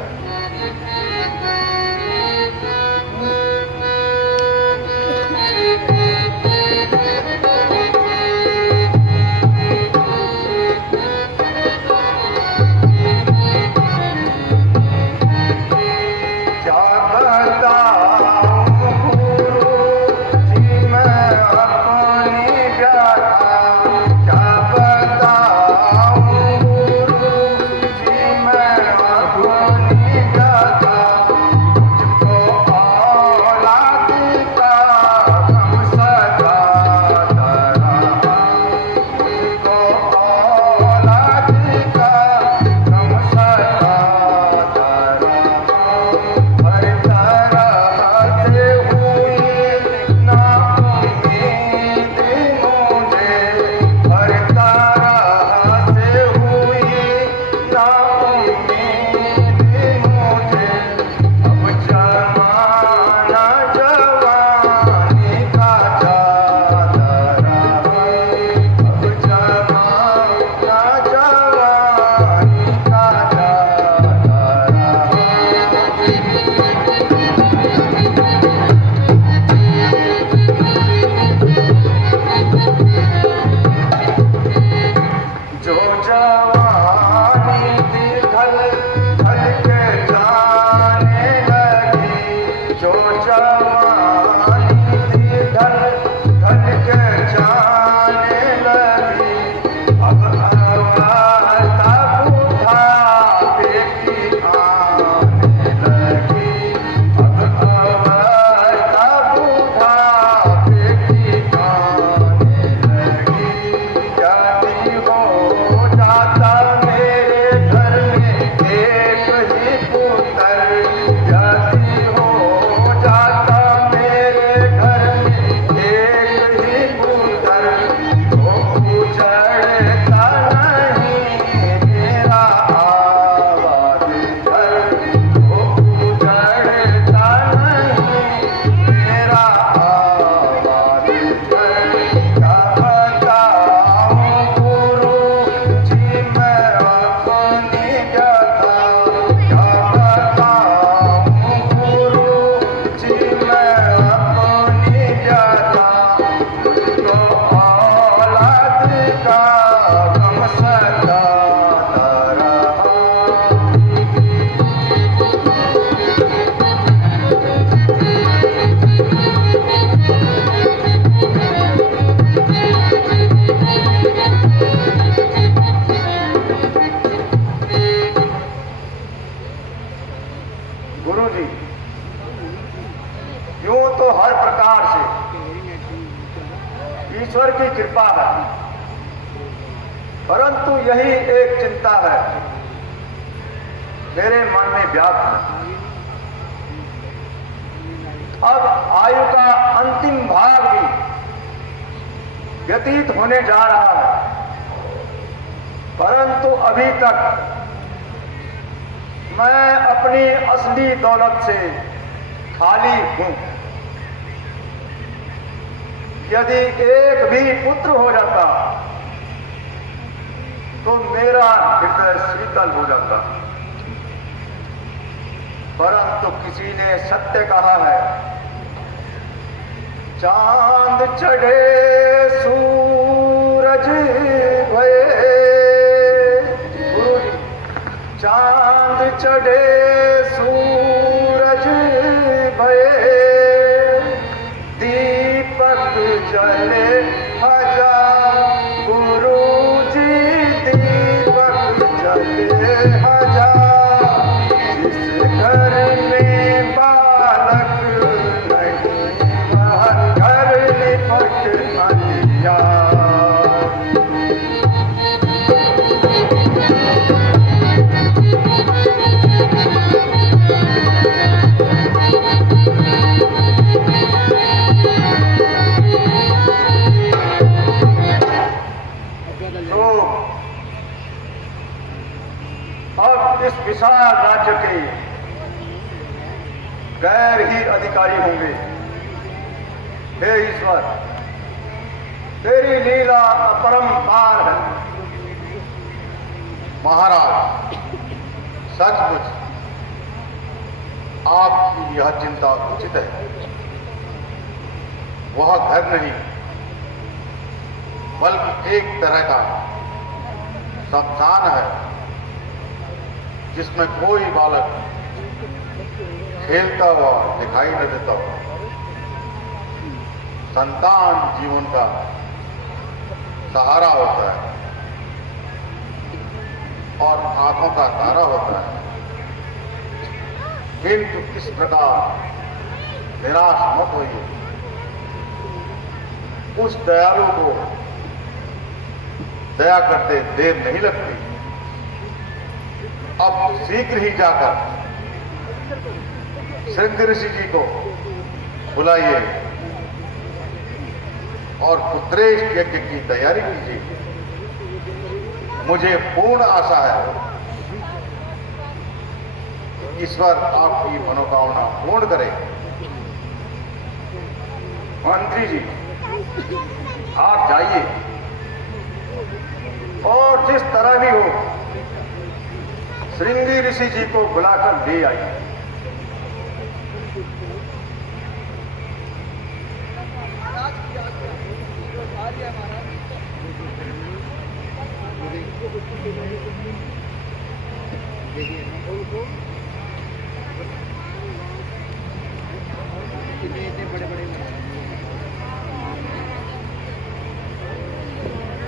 ईश्वर की कृपा है, परंतु यही एक चिंता है मेरे मन में व्याप्त है। अब आयु का अंतिम भाग भी व्यतीत होने जा रहा है, परंतु अभी तक मैं अपनी असली दौलत से खाली हूं। यदि एक भी पुत्र हो जाता तो मेरा हृदय शीतल हो जाता, परंतु किसी ने सत्य कहा है, चांद चढ़े सूरज भये, गुरु जी, चांद चढ़े सूरज भये, दीपक जले हजार, गुरु जी दीपक जले हजार, जिस घर में बालक नहीं वह घर निपट अंधियार। अब इस विशाल राज्य के गैर ही अधिकारी होंगे। हे ईश्वर, तेरी लीला अपरंपार है। महाराज, सचमुच आपकी यह चिंता उचित है। वह घर नहीं बल्कि एक तरह का शमशान है, जिसमें कोई बालक खेलता हुआ दिखाई न देता हो। संतान जीवन का सहारा होता है और आंखों का तारा होता है, किंतु इस प्रकार निराश मत होइए। उस दयालु को दया करते देर नहीं लगती। अब शीघ्र ही जाकर श्रृंग ऋषि जी को बुलाइए और पुत्रेश यज्ञ की तैयारी कीजिए। मुझे पूर्ण आशा है कि ईश्वर आपकी मनोकामना पूर्ण करे। मंत्री जी, आप जाइए और जिस तरह भी हो श्रृंगी ऋषि जी को बुलाकर ले आइए।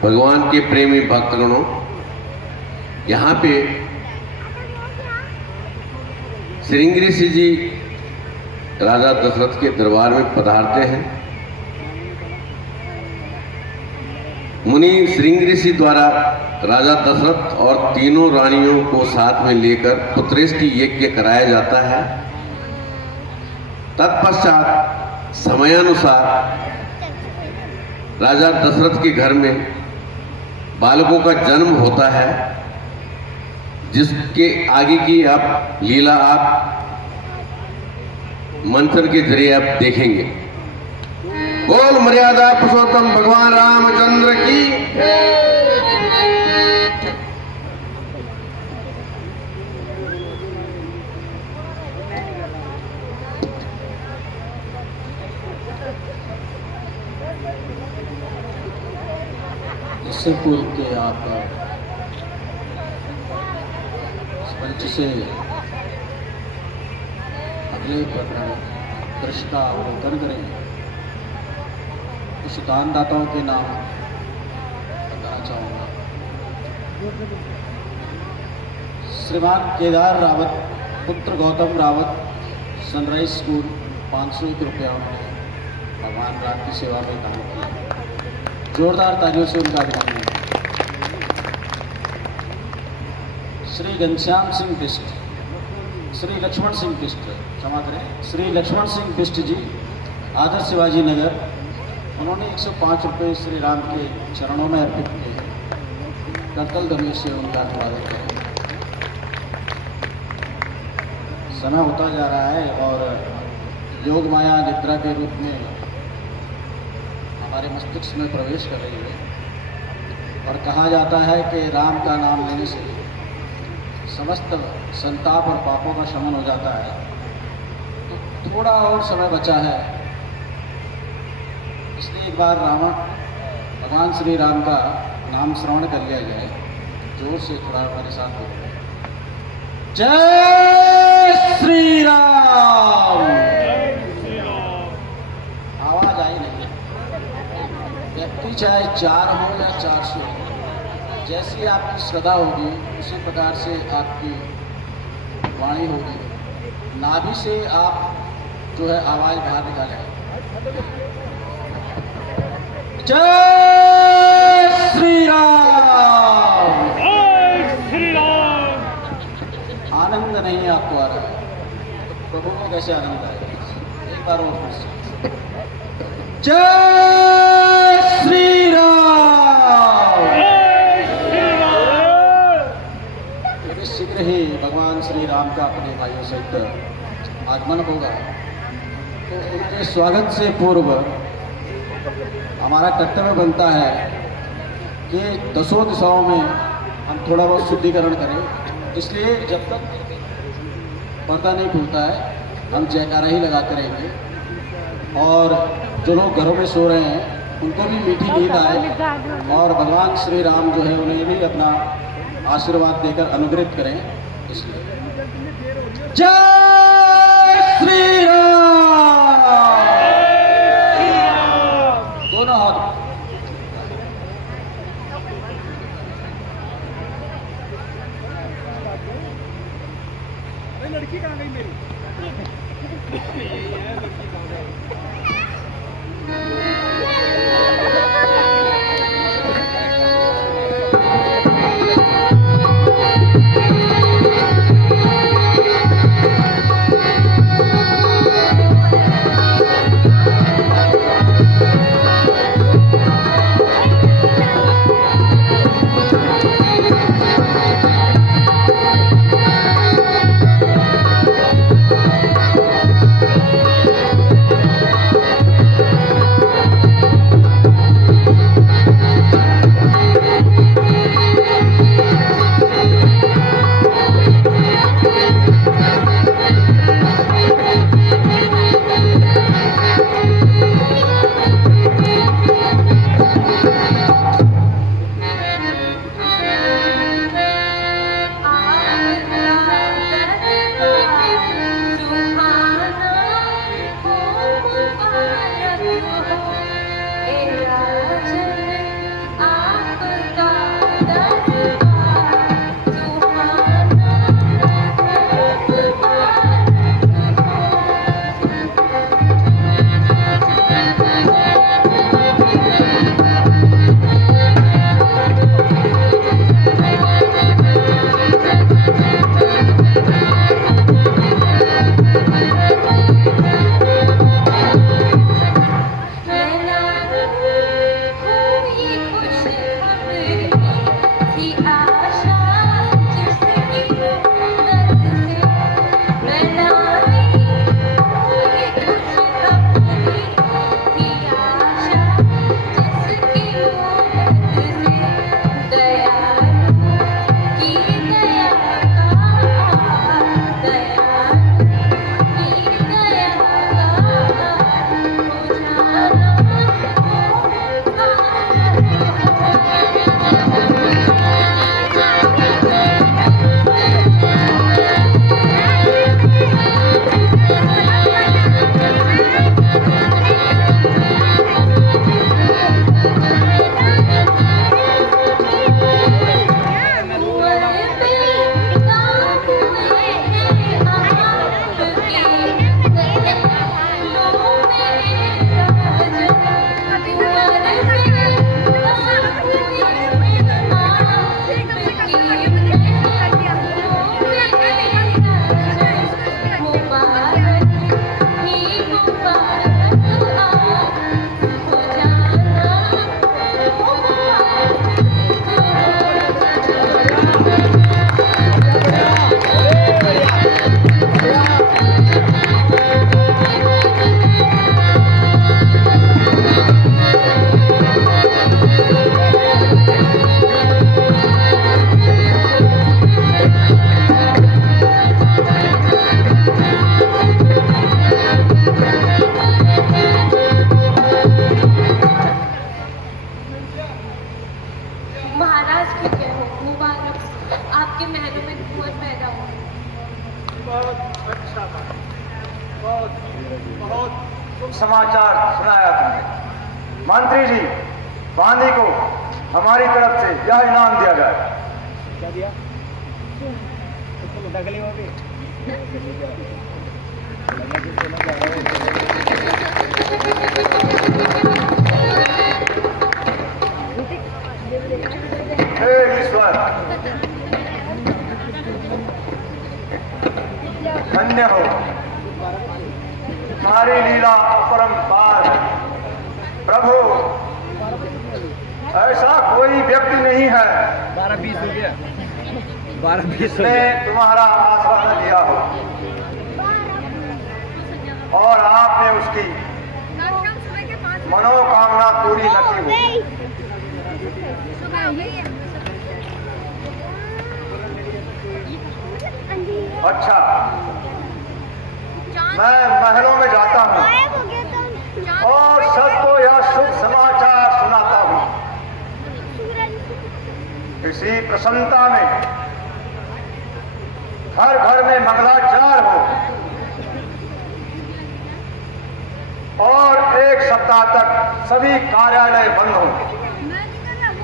भगवान के प्रेमी भक्तगणों, यहाँ पे श्रृंग ऋषि जी राजा दशरथ के दरबार में पधारते हैं। मुनि श्रृंग ऋषि द्वारा राजा दशरथ और तीनों रानियों को साथ में लेकर पुत्रेष्टि यज्ञ कराया जाता है। तत्पश्चात समयानुसार राजा दशरथ के घर में बालकों का जन्म होता है, जिसके आगे की आप लीला आप मंथन के जरिए आप देखेंगे। बोल मर्यादा पुरुषोत्तम भगवान रामचंद्र की। इससे पूर्व के आप मंच से अगले दृश्य का अवलोकन करेंगे। कुछ दानदाताओं के नाम बताना चाहूँगा। श्रीमान केदार रावत पुत्र गौतम रावत, सनराइज स्कूल, 501 रुपया उन्होंने भगवान राम की सेवा में दान किया। जोरदार तालियों से उनका अभिनंदन। श्री घनश्याम सिंह बिष्ट, श्री लक्ष्मण सिंह बिष्ट, क्षमा करें, श्री लक्ष्मण सिंह बिष्ट जी, आदर्श शिवाजी नगर, उन्होंने 105 रुपये श्री राम के चरणों में अर्पित किए। करतल ध्वनि से उनका अभिवादन करें। समय होता जा रहा है और योग माया निद्रा के रूप में हमारे मस्तिष्क में प्रवेश कर रही है और कहा जाता है कि राम का नाम लेने से समस्त संताप और पापों का शमन हो जाता है। तो थोड़ा और समय बचा है, इसलिए एक बार भगवान श्री राम का नाम श्रवण कर लिया जाए। जोर से थोड़ा हमारे साथ बोलो। जय श्री राम। आवाज आई नहीं। व्यक्ति चाहे 4 हो या 400 हो, जैसी आपकी श्रद्धा होगी उसी प्रकार से आपकी वाणी होगी। नाभि से आप जो है आवाज बाहर निकालें। जय श्री राम। जय श्री राम। आनंद नहीं आपको आ रहा है, तो प्रभु को कैसे आनंद आएगा? एक बार और फिर से जय श्री राम। यदि शीघ्र ही भगवान श्री राम का अपने भाइयों सहित आगमन होगा, तो उनके स्वागत से पूर्व हमारा कर्तव्य बनता है कि 10 दिशाओं में हम थोड़ा बहुत शुद्धिकरण करें। इसलिए जब तक पर्दा नहीं खुलता है हम जयकारा ही लगाते रहेंगे, और जो लोग घरों में सो रहे हैं उनको भी मीठी नींद आए, और भगवान श्री राम जो है उन्हें भी अपना आशीर्वाद देकर अनुग्रहित करें। इसलिए जय श्री राम। दोनों हाथ लड़की कहाँ गई मेरी? समाचार सुनाया तुमने। मंत्री जी, बांदी को हमारी तरफ से यह इनाम दिया जाए। क्या दिया? दगली हो गई। हे ईश्वर, धन्य हो, तुम्हारी लीला अपरंपार है। प्रभु, ऐसा कोई व्यक्ति नहीं है 12-20 रुपया 12-20 ने तुम्हारा आसरा न दिया हो और आपने उसकी मनोकामना पूरी न की हो। अच्छा, मैं महलों में जाता हूँ और सबको यह शुभ समाचार सुनाता हूँ। इसी प्रसन्नता में घर घर में मंगलाचार हो और एक सप्ताह तक सभी कार्यालय बंद हो।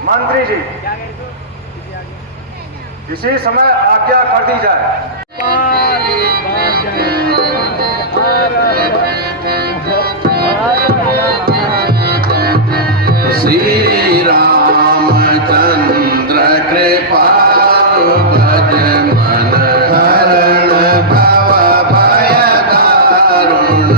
मंत्री जी, इसी समय आज्ञा कर दी जाए। श्री रामचंद्र कृपालु भज मन हरण भव भय दारुण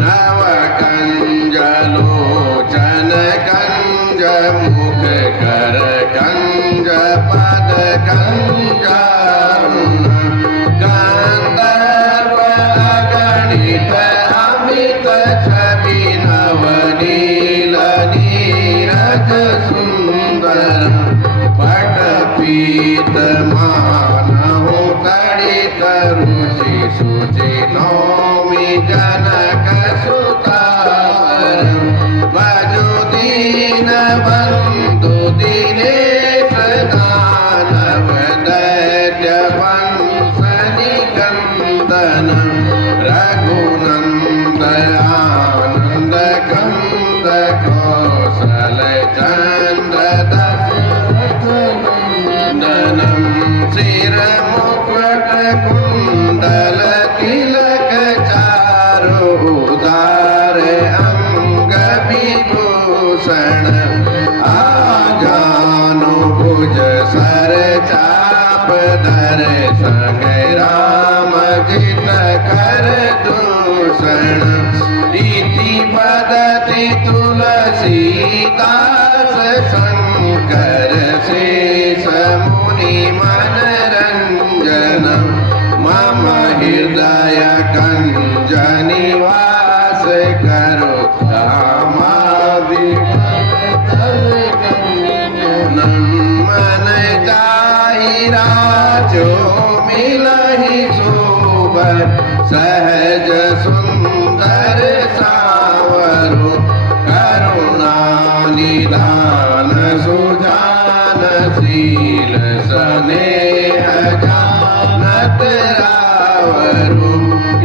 नव कंज लोचन कंज मुख कर कंज पद कंजारुण गंधर्व अगणित अमित छवि नवनील नीरज सुंदर पट पीत मानहु तड़ित रुचि सुचि नौमि जनक सुतार भजो दीन बंधु दीनेश दानव दैत्य वंश निकंदन रघुनंद आनंद कंद कौशल चंद्र दशरथनंदनम सिर मुकुट कुंडल तिलक चारुदार अंग विभूषण आजानु भुज सर चाप धर संग राम जित कर दूषण इति बदति तुलसीदास शंकर शेष मुनि मनरंजन मम हृदय कंज निवास करो मन जाहि राजो मिलहि शोभन सहज सुंदर सावरो करुणा निधान सुजान शील स्नेह जानत रावरु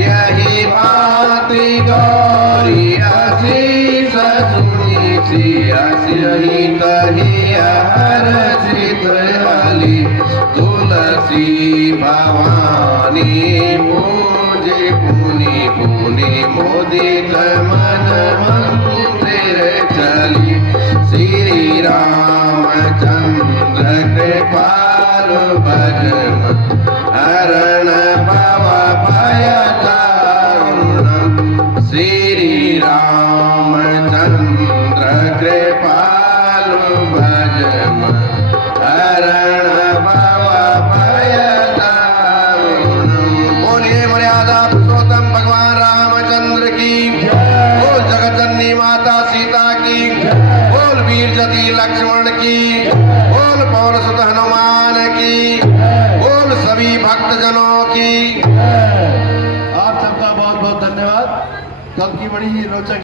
यही भांति गौरी आशीष सुनी यही कही हर सिद्ध हली तुलसी भवानी पूजे पुनि पुनि मोदित मन मंदिर चली श्री रामचंद्र कृपालु भज हरण भव भय दारुण श्री रामचंद्र कृपालु भज हरण भव भय दारुण। बोलिए मर्यादा पुरुषोत्तम भगवान रामचंद्र की, बोल जगत जननी माता सीता की, बोल वीर जति लक्ष्मण की, बोल पवन सुत हनुमान की, बोल सभी भक्तजनों की। आप सबका बहुत बहुत धन्यवाद। कल की बड़ी ही रोचक